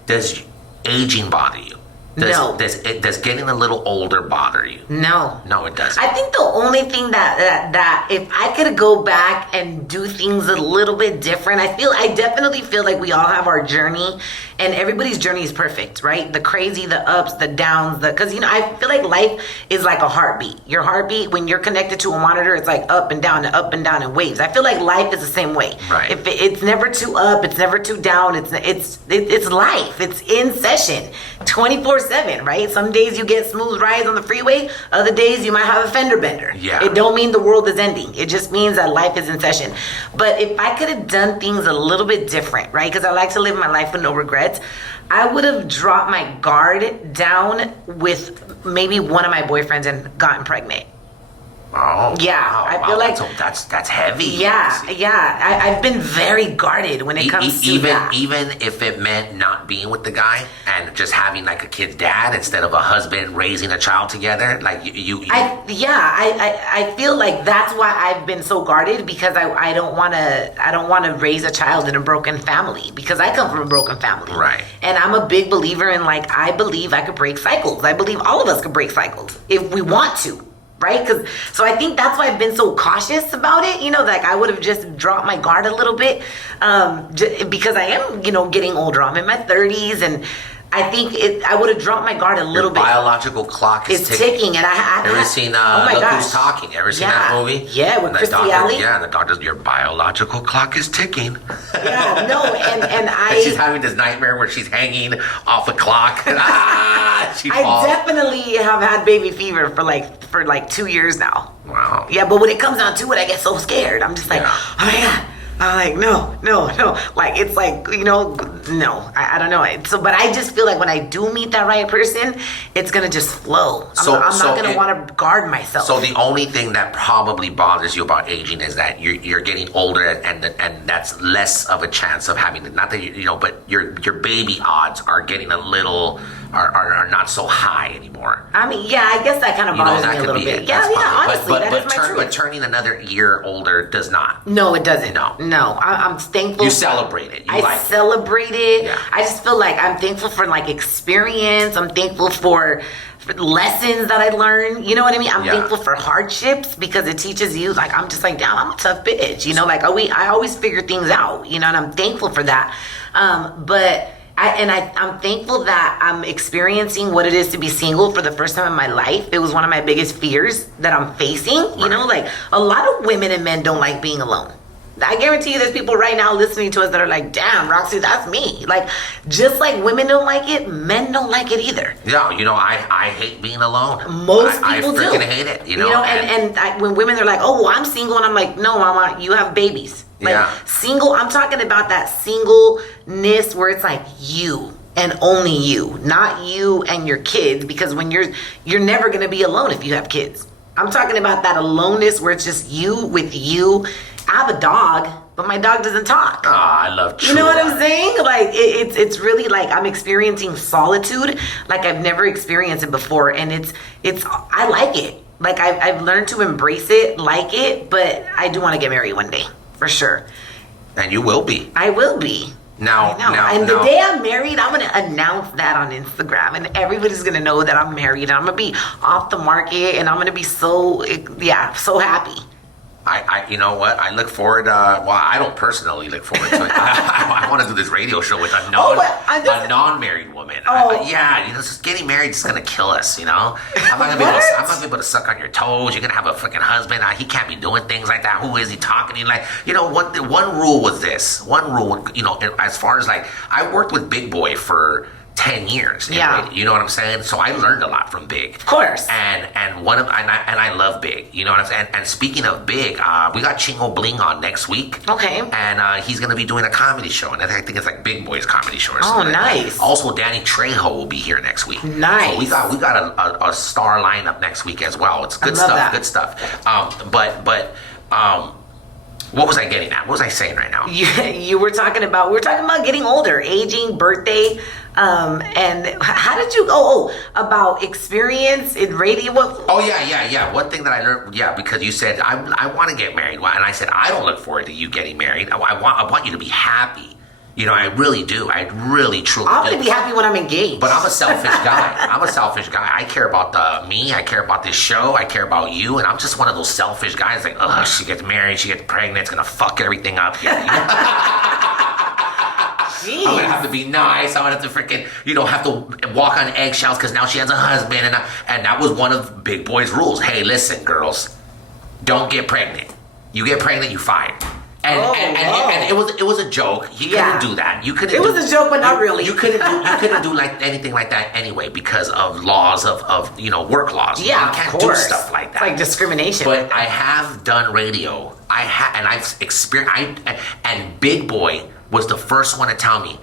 Does aging bother you? No. Does getting a little older bother you? No. No, it doesn't. I think the only thing that if I could go back and do things a little bit different, I definitely feel like we all have our journey, and everybody's journey is perfect, right? The crazy, the ups, the downs, because I feel like life is like a heartbeat. Your heartbeat, when you're connected to a monitor, it's like up and down in waves. I feel like life is the same way. Right. If it's never too up, it's never too down. It's life. It's in session, 24/7, right? Some days you get smooth rides on the freeway. Other days you might have a fender bender. Yeah. It don't mean the world is ending. It just means that life is in session. But if I could have done things a little bit different, right? Because I like to live my life with no regrets. I would have dropped my guard down with maybe one of my boyfriends and gotten pregnant. Oh. Yeah, wow, I feel like that's heavy. Yeah. I've been very guarded when it comes to that. Even if it meant not being with the guy and just having like a kid's dad instead of a husband raising a child together, like I feel like that's why I've been so guarded, because I don't want to raise a child in a broken family, because I come from a broken family. Right. And I'm a big believer in, like, I believe I could break cycles. I believe all of us could break cycles if we want to. Right? So I think that's why I've been so cautious about it. Like I would have just dropped my guard a little bit, because I am, getting older. I'm in my 30s, and I think I would have dropped my guard a little bit. Biological clock is ticking, and I ever seen Look Who's Talking? Ever seen that movie? Yeah, with Christy Alley. Yeah, the doctor's, your biological clock is ticking. Yeah, no, and she's having this nightmare where she's hanging off a clock. She I falls. definitely have had baby fever for like 2 years now. Wow. Yeah, but when it comes down to it, I get so scared. I'm just like, oh my God. I'm like, no. Like, it's like, no, I don't know. So, but I just feel like when I do meet that right person, it's going to just flow. I'm not going to want to guard myself. So the only thing that probably bothers you about aging is that you're getting older, and that's less of a chance of having, not that, but your baby odds are getting a little, are not so high anymore. I mean, yeah, I guess that kind of bothers me a little bit. Yeah, honestly, that is my truth. But turning another year older does not. No, it doesn't. No, I'm thankful. You celebrate it. I celebrate it. Yeah. I just feel like I'm thankful for, like, experience. I'm thankful for lessons that I learned. You know what I mean? I'm thankful for hardships, because it teaches you, like, I'm just like, damn, I'm a tough bitch. Like, I always figure things out, and I'm thankful for that. But I'm thankful that I'm experiencing what it is to be single for the first time in my life. It was one of my biggest fears that I'm facing. Like, a lot of women and men don't like being alone. I guarantee you there's people right now listening to us that are like, damn, Raqc, that's me. Like, just like women don't like it, men don't like it either. Yeah, I hate being alone. Most people do. I freaking hate it, and when women are like, oh, well, I'm single, and I'm like, no, mama, you have babies. Like, single, I'm talking about that singleness where it's like you and only you, not you and your kids, because when you're never going to be alone if you have kids. I'm talking about that aloneness where it's just you with you. I have a dog, but my dog doesn't talk. Oh, I love true. You know what I'm saying? Like, it's really like I'm experiencing solitude like I've never experienced it before, and I like it. Like, I've learned to embrace it, like it, but I do want to get married one day, for sure. And you will be. I will be. Now, the day I'm married, I'm going to announce that on Instagram, and everybody's going to know that I'm married, and I'm going to be off the market, and I'm going to be so happy. You know what? I look forward. Well, I don't personally look forward to it. I want to do this radio show with a non-married woman. Just getting married is gonna kill us. I'm not gonna be able to suck on your toes. You're gonna have a freaking husband. He can't be doing things like that. Who is he talking to? Like, one rule was this. One rule, as far as, like, I worked with Big Boy for 10 years. Yeah. You know what I'm saying? So I learned a lot from Big. Of course. And I love Big. You know what I'm saying? And speaking of Big, we got Chingo Bling on next week. Okay. And he's going to be doing a comedy show. And I think it's like Big Boy's comedy show or Oh, something. nice. Also, Danny Trejo will be here next week. Nice. So we got a star lineup next week as well. It's good love stuff. that. Good stuff. What was I getting at? What was I saying right now? We were talking about getting older, aging, birthday, and how did you about experience in radio? Oh yeah. One thing that I learned, because you said I want to get married, and I said I don't look forward to you getting married. I want you to be happy. You know, I really do. I really, truly I'm do. going to be happy when I'm engaged. But I'm a selfish guy. I care about me. I care about this show. I care about you. And I'm just one of those selfish guys. Like, oh, she gets married. She gets pregnant. It's going to fuck everything up here. You know? I'm going to have to be nice. I'm going to have to freaking, have to walk on eggshells because now she has a husband. And that was one of Big Boy's rules. Hey, listen, girls. Don't get pregnant. You get pregnant, you fired. And it was a joke. You couldn't do that. It was a joke, but not really. You couldn't do like anything like that anyway because of laws of work laws. Yeah, you can't of course. do stuff like that. It's like discrimination. But I have done radio. I've experienced. And Big Boy was the first one to tell me.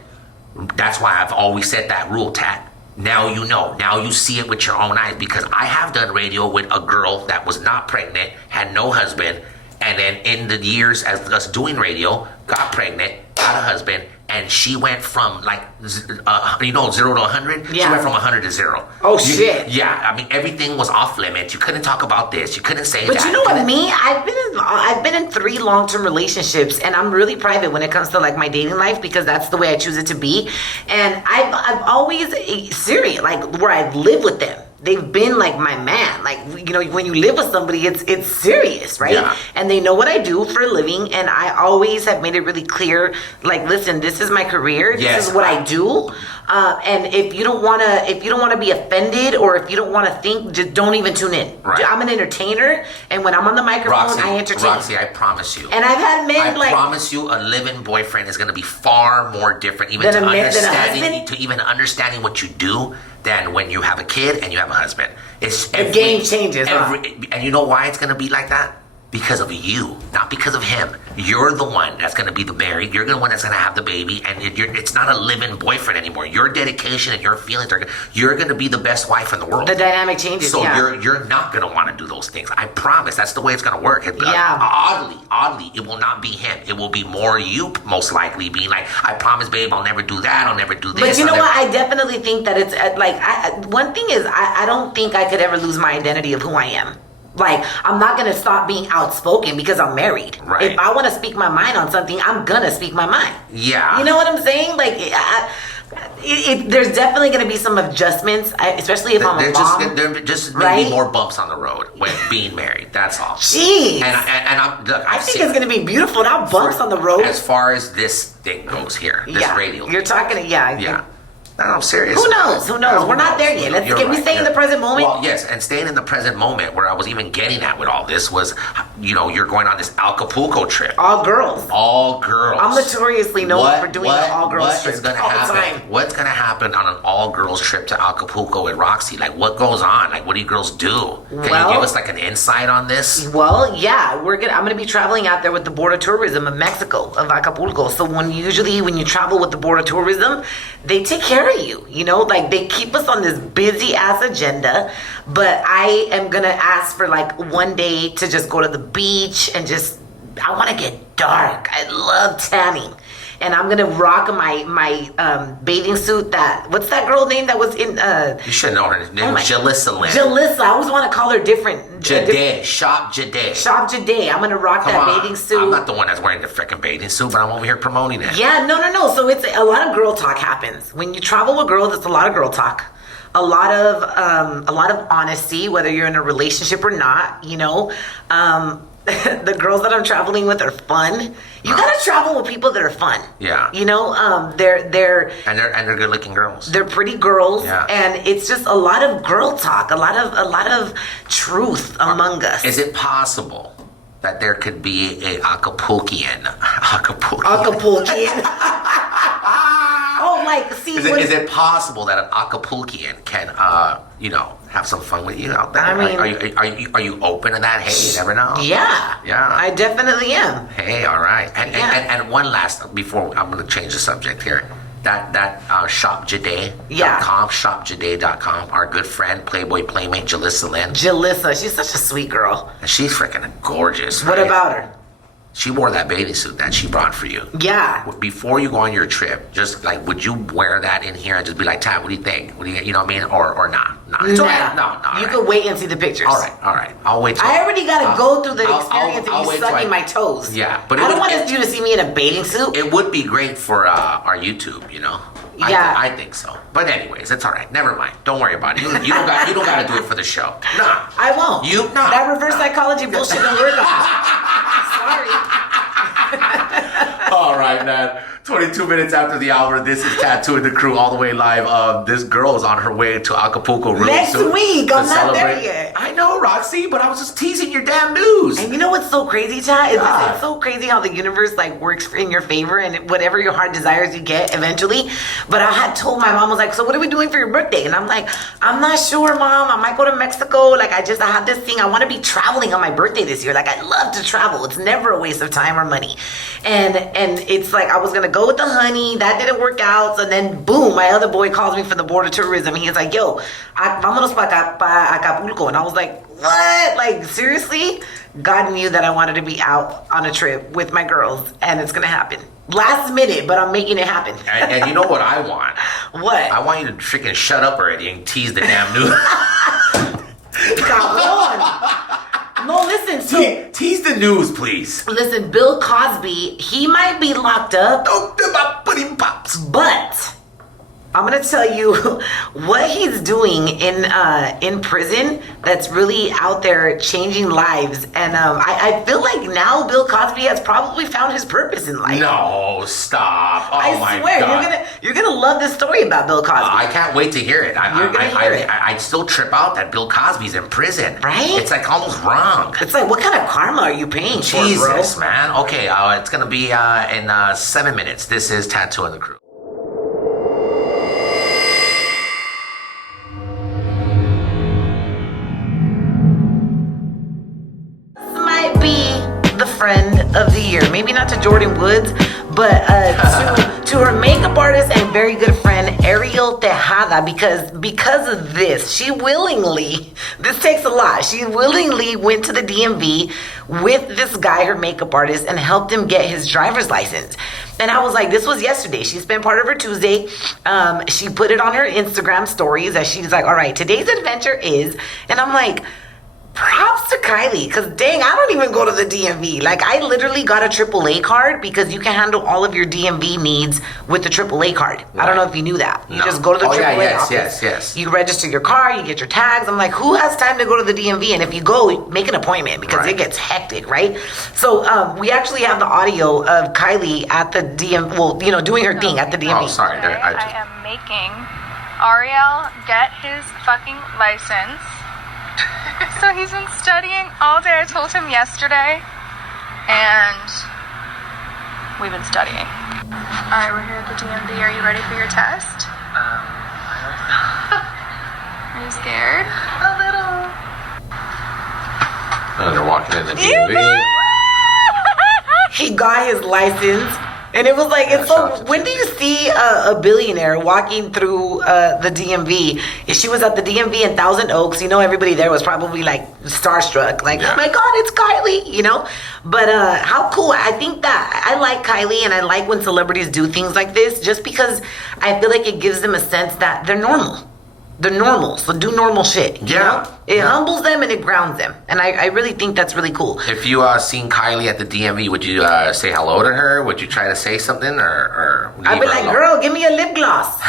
That's why I've always said that rule, Tat. Now you know. Now you see it with your own eyes because I have done radio with a girl that was not pregnant, had no husband. And then in the years as us doing radio, got pregnant, got a husband, and she went from 0 to 100. Yeah. She went from 100 to 0. Oh shit. Yeah, I mean everything was off limits. You couldn't talk about this. You couldn't say that. But you know what, me? I've been in 3 long-term relationships, and I'm really private when it comes to like my dating life because that's the way I choose it to be. And I've always serious, like where I've lived with them. They've been like my man. Like, when you live with somebody, it's serious, right? Yeah. And they know what I do for a living, and I always have made it really clear, like, listen, this is my career. This is what I do. And if you don't want to be offended, or if you don't want to think, just don't even tune in. Right. I'm an entertainer, and when I'm on the microphone, I entertain. Raqc, I promise you. And I've had men I promise you, a living boyfriend is going to be far more different, even than understanding what you do, than when you have a kid and you have a husband. The game changes. And you know why it's going to be like that? Because of you, not because of him. You're the one that's going to be the married. You're the one that's going to have the baby, and it's not a living boyfriend anymore. Your dedication and your feelings you're going to be the best wife in the world. The dynamic changes. So you're not going to want to do those things. I promise. That's the way it's going to work. Oddly, it will not be him. It will be more you, most likely, being like, I promise, babe, I'll never do that. I'll never do this. But you know what? I definitely think that it's one thing is I don't think I could ever lose my identity of who I am. Like, I'm not going to stop being outspoken because I'm married. Right. If I want to speak my mind on something, I'm going to speak my mind. Yeah. You know what I'm saying? Like, there's definitely going to be some adjustments, especially if I'm a mom. There's just maybe more bumps on the road when being married. That's all. Jeez. I think it's going to be beautiful, not bumps on the road. As far as this thing goes here, this radio. You're talking, Yeah. No, I'm serious. Who knows? We're not there yet. Can we stay in the present moment? Well, yes, and staying in the present moment, where I was even getting at with all this was, you're going on this Acapulco trip. All girls. I'm notoriously known for doing an all-girls trip all the time. What's going to happen on an all-girls trip to Acapulco with Raqc? Like, what goes on? Like, what do you girls do? Can you give us like an insight on this? Well, yeah, I'm going to be traveling out there with the Board of Tourism of Mexico, of Acapulco. So when you travel with the Board of Tourism, they take care of you. Like they keep us on this busy ass agenda, but I am gonna ask for like one day to just go to the beach and I want to get dark. I love tanning. And I'm gonna rock my bathing suit. What's that girl name that was in? You should know her name. Jalissa Lynn. Jalissa. I always want to call her different. Jade. Shop Jade. Shop Jade. I'm gonna rock that bathing suit. I'm not the one that's wearing the freaking bathing suit, but I'm over here promoting it. Yeah, no. So it's a lot of girl talk happens when you travel with girls. It's a lot of girl talk. A lot of honesty, whether you're in a relationship or not. The girls that I'm traveling with are fun. You gotta travel with people that are fun. Yeah. They're good looking girls. They're pretty girls. Yeah. And it's just a lot of girl talk, a lot of truth among us. Is it possible that there could be a Acapulquian? Oh, see. Is it possible that an Acapulquian can, have some fun with you out there? I mean, are you open to that? Hey, you never know. Yeah. I definitely am. Hey, all right. And one last before I'm going to change the subject here. That shopjade.com, shopjade.com. Our good friend, Playboy Playmate Jalissa Lynn. Jalissa, she's such a sweet girl. And she's freaking gorgeous. What right? about her? She wore that bathing suit that she brought for you. Yeah. Before you go on your trip, just like, would you wear that in here and just be like, Tab, what do you think? What do you know what I mean? Or not? Nah. It's okay. No. You can wait and see the pictures. All right. I'll wait. I already got to go through the experience of you sucking my toes. Yeah, but I don't want you to see me in a bathing suit. It would be great for our YouTube, Yeah. I think so. But anyways, it's all right. Never mind. Don't worry about it. You don't got to do it for the show. Nah. I won't. That reverse psychology bullshit don't work on me. Sorry. All right, man. 22 minutes after the hour, this is Tattoo and the Crew all the way live. This girl is on her way to Acapulco real next soon week. I'm not there yet. I know, Raqc, but I was just teasing your damn news. And you know what's so crazy, Chad? It's so crazy how the universe works in your favor and whatever your heart desires you get eventually. But I had told my mom, I was like, so what are we doing for your birthday? And I'm like, I'm not sure, Mom. I might go to Mexico. I have this thing. I want to be traveling on my birthday this year. I love to travel. It's never a waste of time or money. And it's I was going to go with the honey. That didn't work out. So then, boom, my other boy calls me from the Board of Tourism. He's like, yo, vámonos pa Acapulco. And I was like, what? Seriously? God knew that I wanted to be out on a trip with my girls, and it's going to happen. Last minute, but I'm making it happen. And you know what I want? What? I want you to freaking shut up already and tease the damn news. Come on. No, listen. Tease the news, please. Listen, Bill Cosby, he might be locked up. But I'm gonna tell you what he's doing in prison that's really out there changing lives, and I feel like now Bill Cosby has probably found his purpose in life. No, stop! Oh I swear, God. you're gonna love this story about Bill Cosby. I can't wait to hear it. You're gonna hear it. I still trip out that Bill Cosby's in prison. Right? It's almost wrong. It's what kind of karma are you paying for, bro? Jesus, man. Okay, it's gonna be in 7 minutes. This is Tattoo and the Crew. Friend of the year. Maybe not to Jordan Woods, but to her makeup artist and very good friend Ariel Tejada, because of this, this takes a lot. She willingly went to the DMV with this guy, her makeup artist, and helped him get his driver's license. And I was like, this was yesterday. She spent part of her Tuesday. She put it on her Instagram stories as she's like, all right, today's adventure is, and I'm like, props to Kylie, because dang, I don't even go to the DMV. I literally got a AAA card because you can handle all of your DMV needs with the AAA card. Right. I don't know if you knew that. You just go to the AAA office. Yes. You register your car, you get your tags. I'm like, who has time to go to the DMV? And if you go, make an appointment because it gets hectic, right? So we actually have the audio of Kylie at the DMV, doing her thing at the DMV. Oh, sorry. I am making Ariel get his fucking license. So he's been studying all day. I told him yesterday, and we've been studying. All right, we're here at the DMV. Are you ready for your test? Are you scared? A little. Oh, they're walking in the DMV. He got his license. And it was when do you see a billionaire walking through the DMV? She was at the DMV in Thousand Oaks. Everybody there was probably starstruck. Oh my God, it's Kylie, But how cool. I think that I like Kylie, and I like when celebrities do things like this just because I feel like it gives them a sense that they're normal. They're normal, so do normal shit. You know? It humbles them and it grounds them. And I really think that's really cool. If you seen Kylie at the DMV, would you say hello to her? Would you try to say something? Or I'd be like, girl, give me a lip gloss.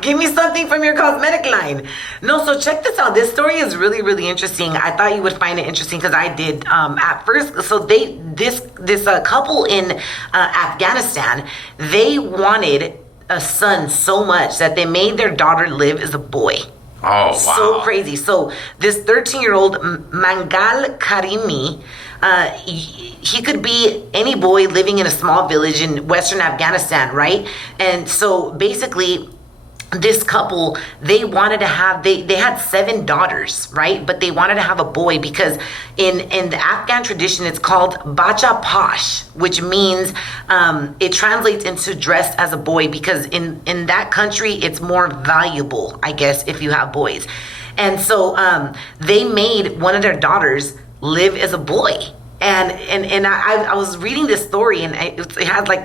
Give me something from your cosmetic line. No, so check this out. This story is really, really interesting. I thought you would find it interesting because I did at first. So this couple in Afghanistan, they wanted a son so much that they made their daughter live as a boy. Oh, wow. So crazy. So this 13-year-old Mangal Karimi, he could be any boy living in a small village in Western Afghanistan, right? And so basically, this couple, they wanted to have, they had 7 daughters, right? But they wanted to have a boy because in the Afghan tradition, it's called bacha pash, which means it translates into dressed as a boy, because in that country, it's more valuable, I guess, if you have boys. And so they made one of their daughters live as a boy. And I was reading this story, and it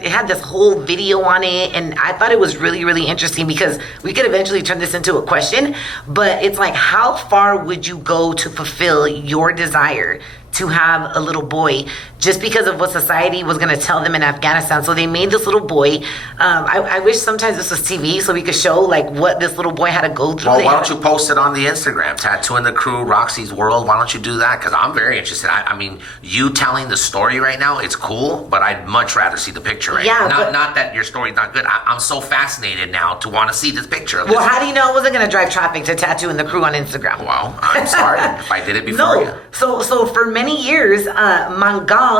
had this whole video on it, and I thought it was really, really interesting, because we could eventually turn this into a question, but it's like, how far would you go to fulfill your desire to have a little boy, just because of what society was going to tell them in Afghanistan? So they made this little boy. I wish sometimes this was TV so we could show like what this little boy had to go through. Well, why don't you post it on the Instagram, Tattoo and the Crew, Raqc's World? Why don't you do that? Because I'm very interested. I mean, you telling the story right now, it's cool, but I'd much rather see the picture right now. Not that your story's not good. I'm so fascinated now to want to see this picture of this. Well, how do you know I wasn't going to drive traffic to Tattoo and the Crew on Instagram? Well, I'm sorry if I did it before you. So for many years, Mangal,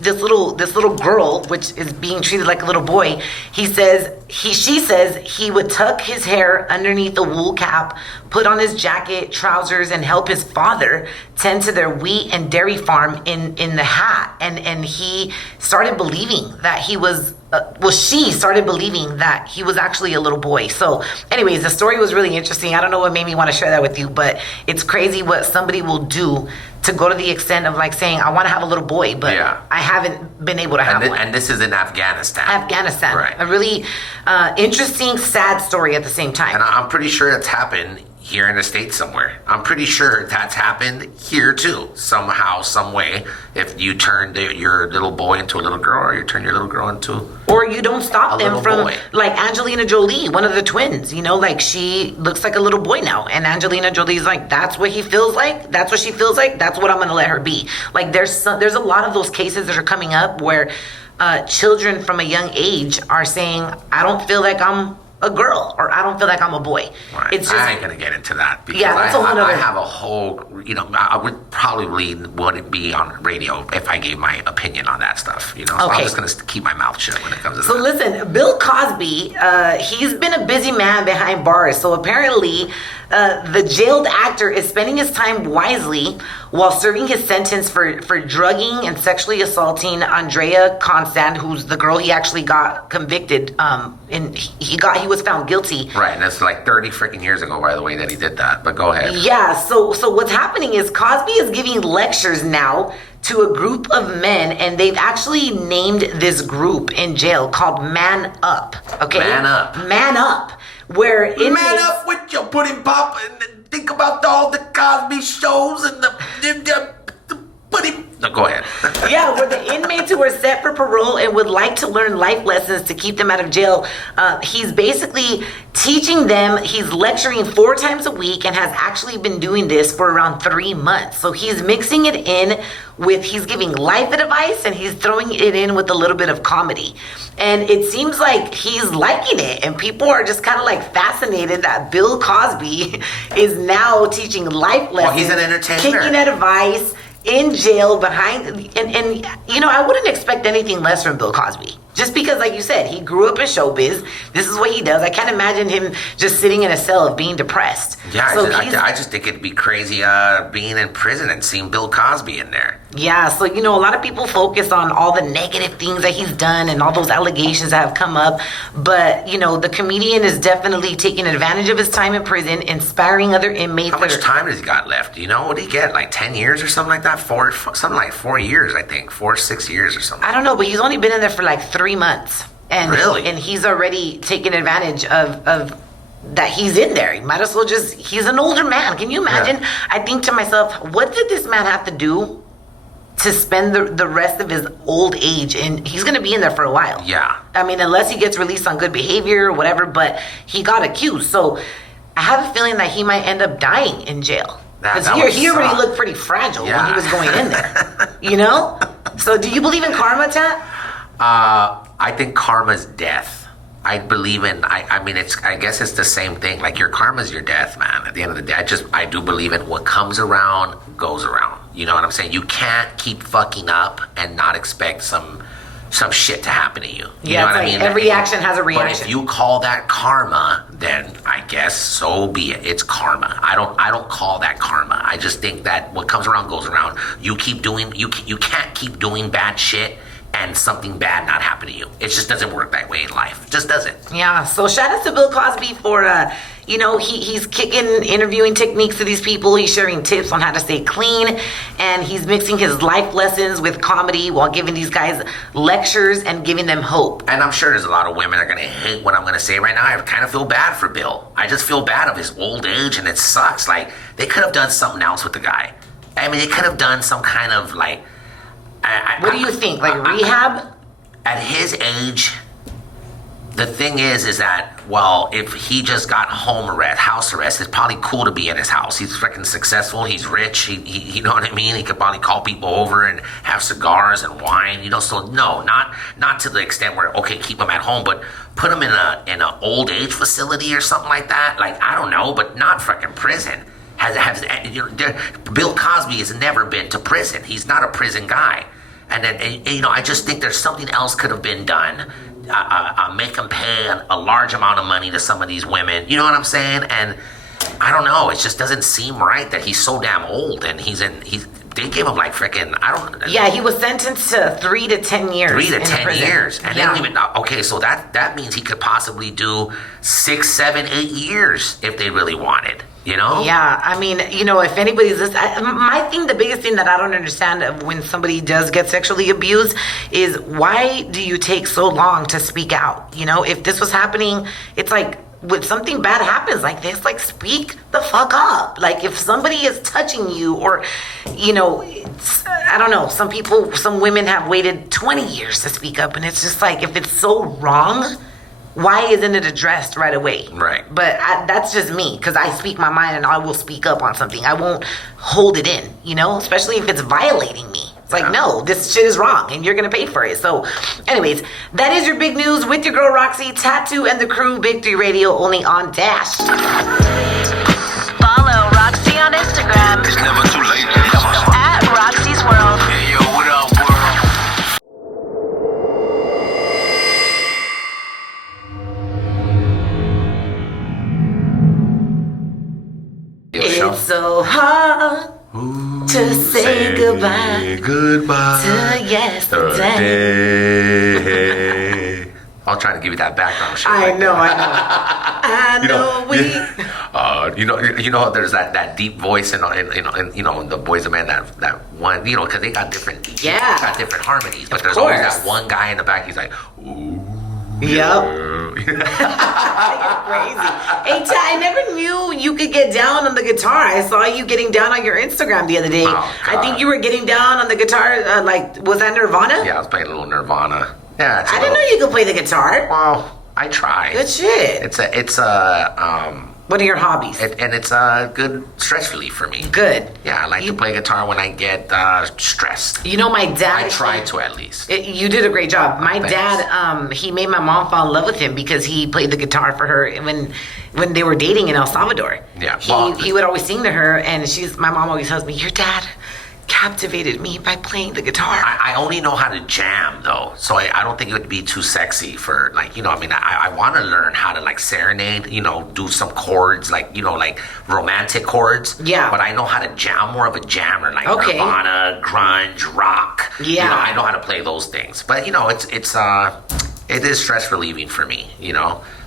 this little girl, which is being treated like a little boy, she says he would tuck his hair underneath a wool cap, put on his jacket, trousers, and help his father tend to their wheat and dairy farm in the hat. And he started believing that he was. She started believing that he was actually a little boy. So, anyways, the story was really interesting. I don't know what made me want to share that with you, but it's crazy what somebody will do to go to the extent of like saying, I want to have a little boy, but I haven't been able to have one. And this is in Afghanistan. Right. A really interesting, sad story at the same time. And I'm pretty sure it's happened here in the States somewhere. I'm pretty sure that's happened here too, somehow, some way. If you turn your little boy into a little girl, or you turn your little girl into or you don't stop them from boy. Like Angelina Jolie, one of the twins, like she looks like a little boy now, and Angelina Jolie's like, that's what he feels like, that's what she feels like, that's what I'm gonna let her be. Like there's a lot of those cases that are coming up where children from a young age are saying, I don't feel like I'm a girl, or I don't feel like I'm a boy. Right. It's just, I ain't gonna get into that, because that's I have a whole, I would probably wouldn't be on radio if I gave my opinion on that stuff, So I'm just gonna keep my mouth shut when it comes to that. So listen, Bill Cosby, he's been a busy man behind bars. So apparently, the jailed actor is spending his time wisely while serving his sentence for drugging and sexually assaulting Andrea Constant, who's the girl he actually got convicted. And he was found guilty. Right, and that's like 30 freaking years ago, by the way, that he did that. But go ahead. Yeah. So what's happening is Cosby is giving lectures now to a group of men, and they've actually named this group in jail called Man Up. Okay. Man Up. Man Up. Where inmates, man up with your pudding pop and think about all the Cosby shows and the pudding. No, go ahead. Yeah, where the inmates who are set for parole and would like to learn life lessons to keep them out of jail, he's basically teaching them. He's lecturing 4 times a week and has actually been doing this for around 3 months. So he's mixing it in with, he's giving life advice and he's throwing it in with a little bit of comedy. And it seems like he's liking it, and people are just kind of like fascinated that Bill Cosby is now teaching life lessons. Well, he's an entertainer. Taking advice in jail behind, and I wouldn't expect anything less from Bill Cosby. Just because, like you said, he grew up in showbiz. This is what he does. I can't imagine him just sitting in a cell of being depressed. Yeah, so I just think it'd be crazy being in prison and seeing Bill Cosby in there. Yeah, so, a lot of people focus on all the negative things that he's done and all those allegations that have come up. But, the comedian is definitely taking advantage of his time in prison, inspiring other inmates. How much time has he got left? What did he get? Like 10 years or something like that? Something like 4 years, I think. 6 years or something. I don't know, but he's only been in there for like 3 months. And really? And he's already taken advantage of that he's in there. He might as well he's an older man. Can you imagine? Yeah. I think to myself, what did this man have to do to spend the rest of his old age? And he's going to be in there for a while. Yeah. I mean, unless he gets released on good behavior or whatever, but he got accused. So I have a feeling that he might end up dying in jail. Because he already looked pretty fragile when he was going in there. So do you believe in karma, Tat? I think karma's death. I believe in. I mean, I guess it's the same thing. Like your karma's your death, man. At the end of the day, I do believe in what comes around goes around. You know what I'm saying? You can't keep fucking up and not expect some shit to happen to you. You know what I mean? Every action has a reaction. But if you call that karma, then I guess so be it. It's karma. I don't call that karma. I just think that what comes around goes around. You can't keep doing bad shit and something bad not happen to you. It just doesn't work that way in life. It just doesn't. Yeah. So shout out to Bill Cosby for he's kicking interviewing techniques to these people. He's sharing tips on how to stay clean, and he's mixing his life lessons with comedy while giving these guys lectures and giving them hope. And I'm sure there's a lot of women that are gonna hate what I'm gonna say right now. I kind of feel bad for Bill. I just feel bad of his old age, and it sucks. Like they could have done something else with the guy. I mean, they could have done some kind of like. What do you think? Like rehab? At his age, the thing is that, well, if he just got house arrest, it's probably cool to be in his house. He's freaking successful. He's rich. He you know what I mean? He could probably call people over and have cigars and wine. So no, not to the extent where, okay, keep him at home, but put him in a old age facility or something like that. Like, I don't know, but not freaking prison. Bill Cosby has never been to prison. He's not a prison guy. And then, I just think there's something else could have been done. Make him pay a large amount of money to some of these women. You know what I'm saying? And I don't know. It just doesn't seem right that he's so damn old and they gave him like freaking, I don't. Yeah, he was sentenced to 3 to 10 years. 3 to 10 prison. years. And they don't even, okay, so that means he could possibly do 6, 7, 8 years if they really wanted. Yeah, I mean, if anybody's the biggest thing that I don't understand of when somebody does get sexually abused is why do you take so long to speak out? If this was happening, it's like when something bad happens like this, like speak the fuck up. Like if somebody is touching you or, I don't know, some women have waited 20 years to speak up, and it's just like, if it's so wrong, why isn't it addressed right away? Right. But that's just me, because I speak my mind and I will speak up on something. I won't hold it in, especially if it's violating me. It's like, no, this shit is wrong and you're going to pay for it. So anyways, that is your big news with your girl Raqc, Tattoo and the Crew, Big 3 Radio, only on Dash. Follow Raqc on Instagram. It's never too late. At Raqc's World. Hey, yo, what up, world? It's so hard to say goodbye to yesterday. I'll try to give you that background shit. I know. There's that deep voice in the Boys and Men, that one, because they got different different harmonies, but there's always that one guy in the back. He's like, ooh. Yep. You're crazy. Hey, Ty, I never knew you could get down on the guitar. I saw you getting down on your Instagram the other day. Oh, I think you were getting down on the guitar, was that Nirvana? Yeah, I was playing a little Nirvana. Yeah, I didn't know you could play the guitar. Well, I try. Good shit. It's a What are your hobbies? And it's a good stress relief for me. Good. Yeah, I like to play guitar when I get stressed. My dad... I try to, at least. You did a great job. My Thanks. dad, he made my mom fall in love with him because he played the guitar for her when they were dating in El Salvador. Yeah. He would always sing to her, and my mom always tells me, your dad captivated me by playing the guitar. I only know how to jam, though, so I don't think it would be too sexy for, I want to learn how to, serenade, do some chords, like romantic chords. Yeah. But I know how to jam, more of a jammer, Nirvana, grunge, rock. Yeah. I know how to play those things. But, it is stress relieving for me,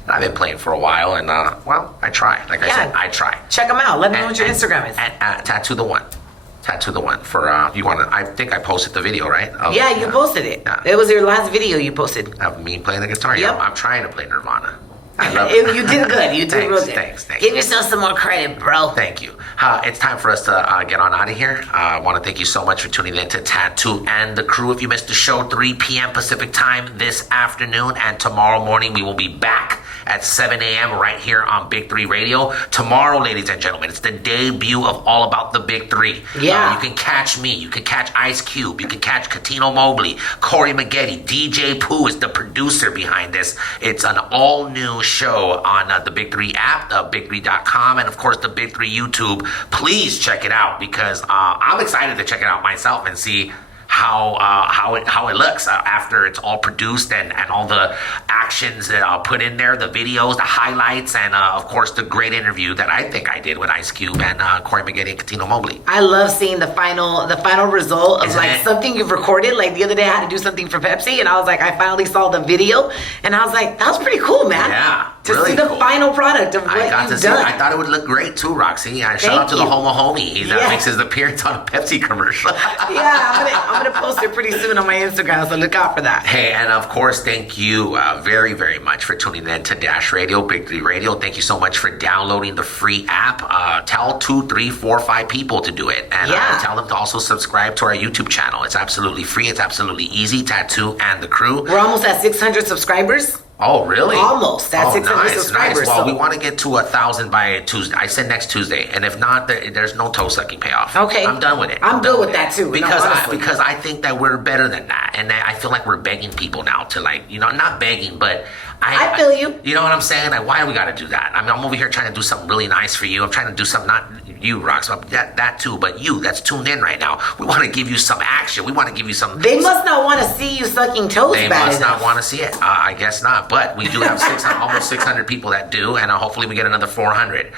I've been playing for a while, and, I try. Like I said, I try. Check them out. Let me know what your Instagram is. Tattoo the One for I think I posted the video, right? You posted it. Yeah. It was your last video you posted. Of me playing the guitar. Yep. Yeah, I'm trying to play Nirvana. I love it. You did good. You did real good. Thanks. Give yourself some more credit, bro. Thank you. It's time for us to get on out of here. I want to thank you so much for tuning in to Tattoo and the Crew. If you missed the show, 3 p.m. Pacific time this afternoon, and tomorrow morning we will be back at 7 a.m. right here on Big 3 Radio. Tomorrow, ladies and gentlemen, it's the debut of All About the Big 3. Yeah. You can catch me. You can catch Ice Cube. You can catch Katino Mobley, Corey Maggette. DJ Pooh is the producer behind this. It's an all-new show on the Big 3 app, big3.com, and of course the Big 3 YouTube. Please check it out because I'm excited to check it out myself and see how it looks after it's all produced and all the actions that I'll put in there, the videos, the highlights, and of course the great interview that I think I did with Ice Cube and Corey Maggette and Katino Mobley. I love seeing the final result of something you've recorded. Like the other day I had to do something for Pepsi and I was like, I finally saw the video and I was like, that was pretty cool, man. Yeah. To really see the final product of what you've done. I thought it would look great too, Raqc. Shout out to the Homo Homie. He makes his appearance on a Pepsi commercial. I'm gonna post it pretty soon on my Instagram, so look out for that. Hey, and of course, thank you very, very much for tuning in to Dash Radio, Big 3 Radio. Thank you so much for downloading the free app. Tell 2, 3, 4, 5 people to do it. And tell them to also subscribe to our YouTube channel. It's absolutely free. It's absolutely easy. Tattoo and the Crew. We're almost at 600 subscribers. Oh, really? Almost. That's 600 subscribers. Nice. Well, so. we want to get to 1,000 by Tuesday. I said next Tuesday. And if not, there's no toe-sucking payoff. Okay. I'm done with it. I'm good with that, too. Because I think that we're better than that. And I feel like we're begging people now to, not begging, but... I feel you. You know what I'm saying? Like, why do we got to do that? I mean, I'm over here trying to do something really nice for you. I'm trying to do something, not you, Raqc, that too, but you that's tuned in right now. We want to give you some action. We want to give you some... They must not want to see you sucking toes They must not want to see it. I guess not. But we do have almost 600 people that do, and hopefully we get another 400.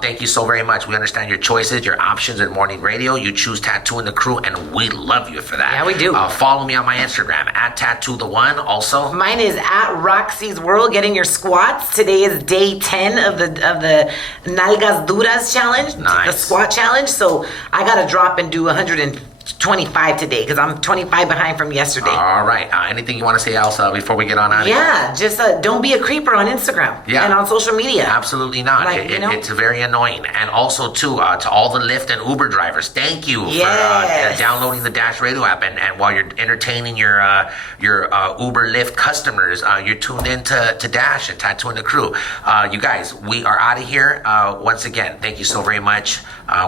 Thank you so very much. We understand your choices, your options in morning radio. You choose Tattoo and the Crew, and we love you for that. Yeah, we do. Follow me on my Instagram, at Tattoo1. Also, mine is at Roxy's World, getting your squats. Today is day 10 of the Nalgas Duras challenge, the squat challenge. So I got to drop and do 125 today because I'm 25 behind from yesterday. All right. Anything you want to say else before we get on out of here? Just don't be a creeper on Instagram and on social media. Absolutely not. It's very annoying. And also, too, to all the Lyft and Uber drivers, thank you for downloading the Dash Radio app. And while you're entertaining your Uber Lyft customers, you're tuned in to Dash and Tattoo and the Crew. You guys, we are out of here. Once again, thank you so very much.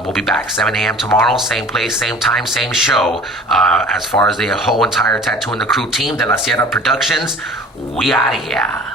We'll be back 7 a.m. tomorrow, same place, same time, same show. As far as the whole entire Tattoo and the Crew team, De La Sierra Productions, we out of here.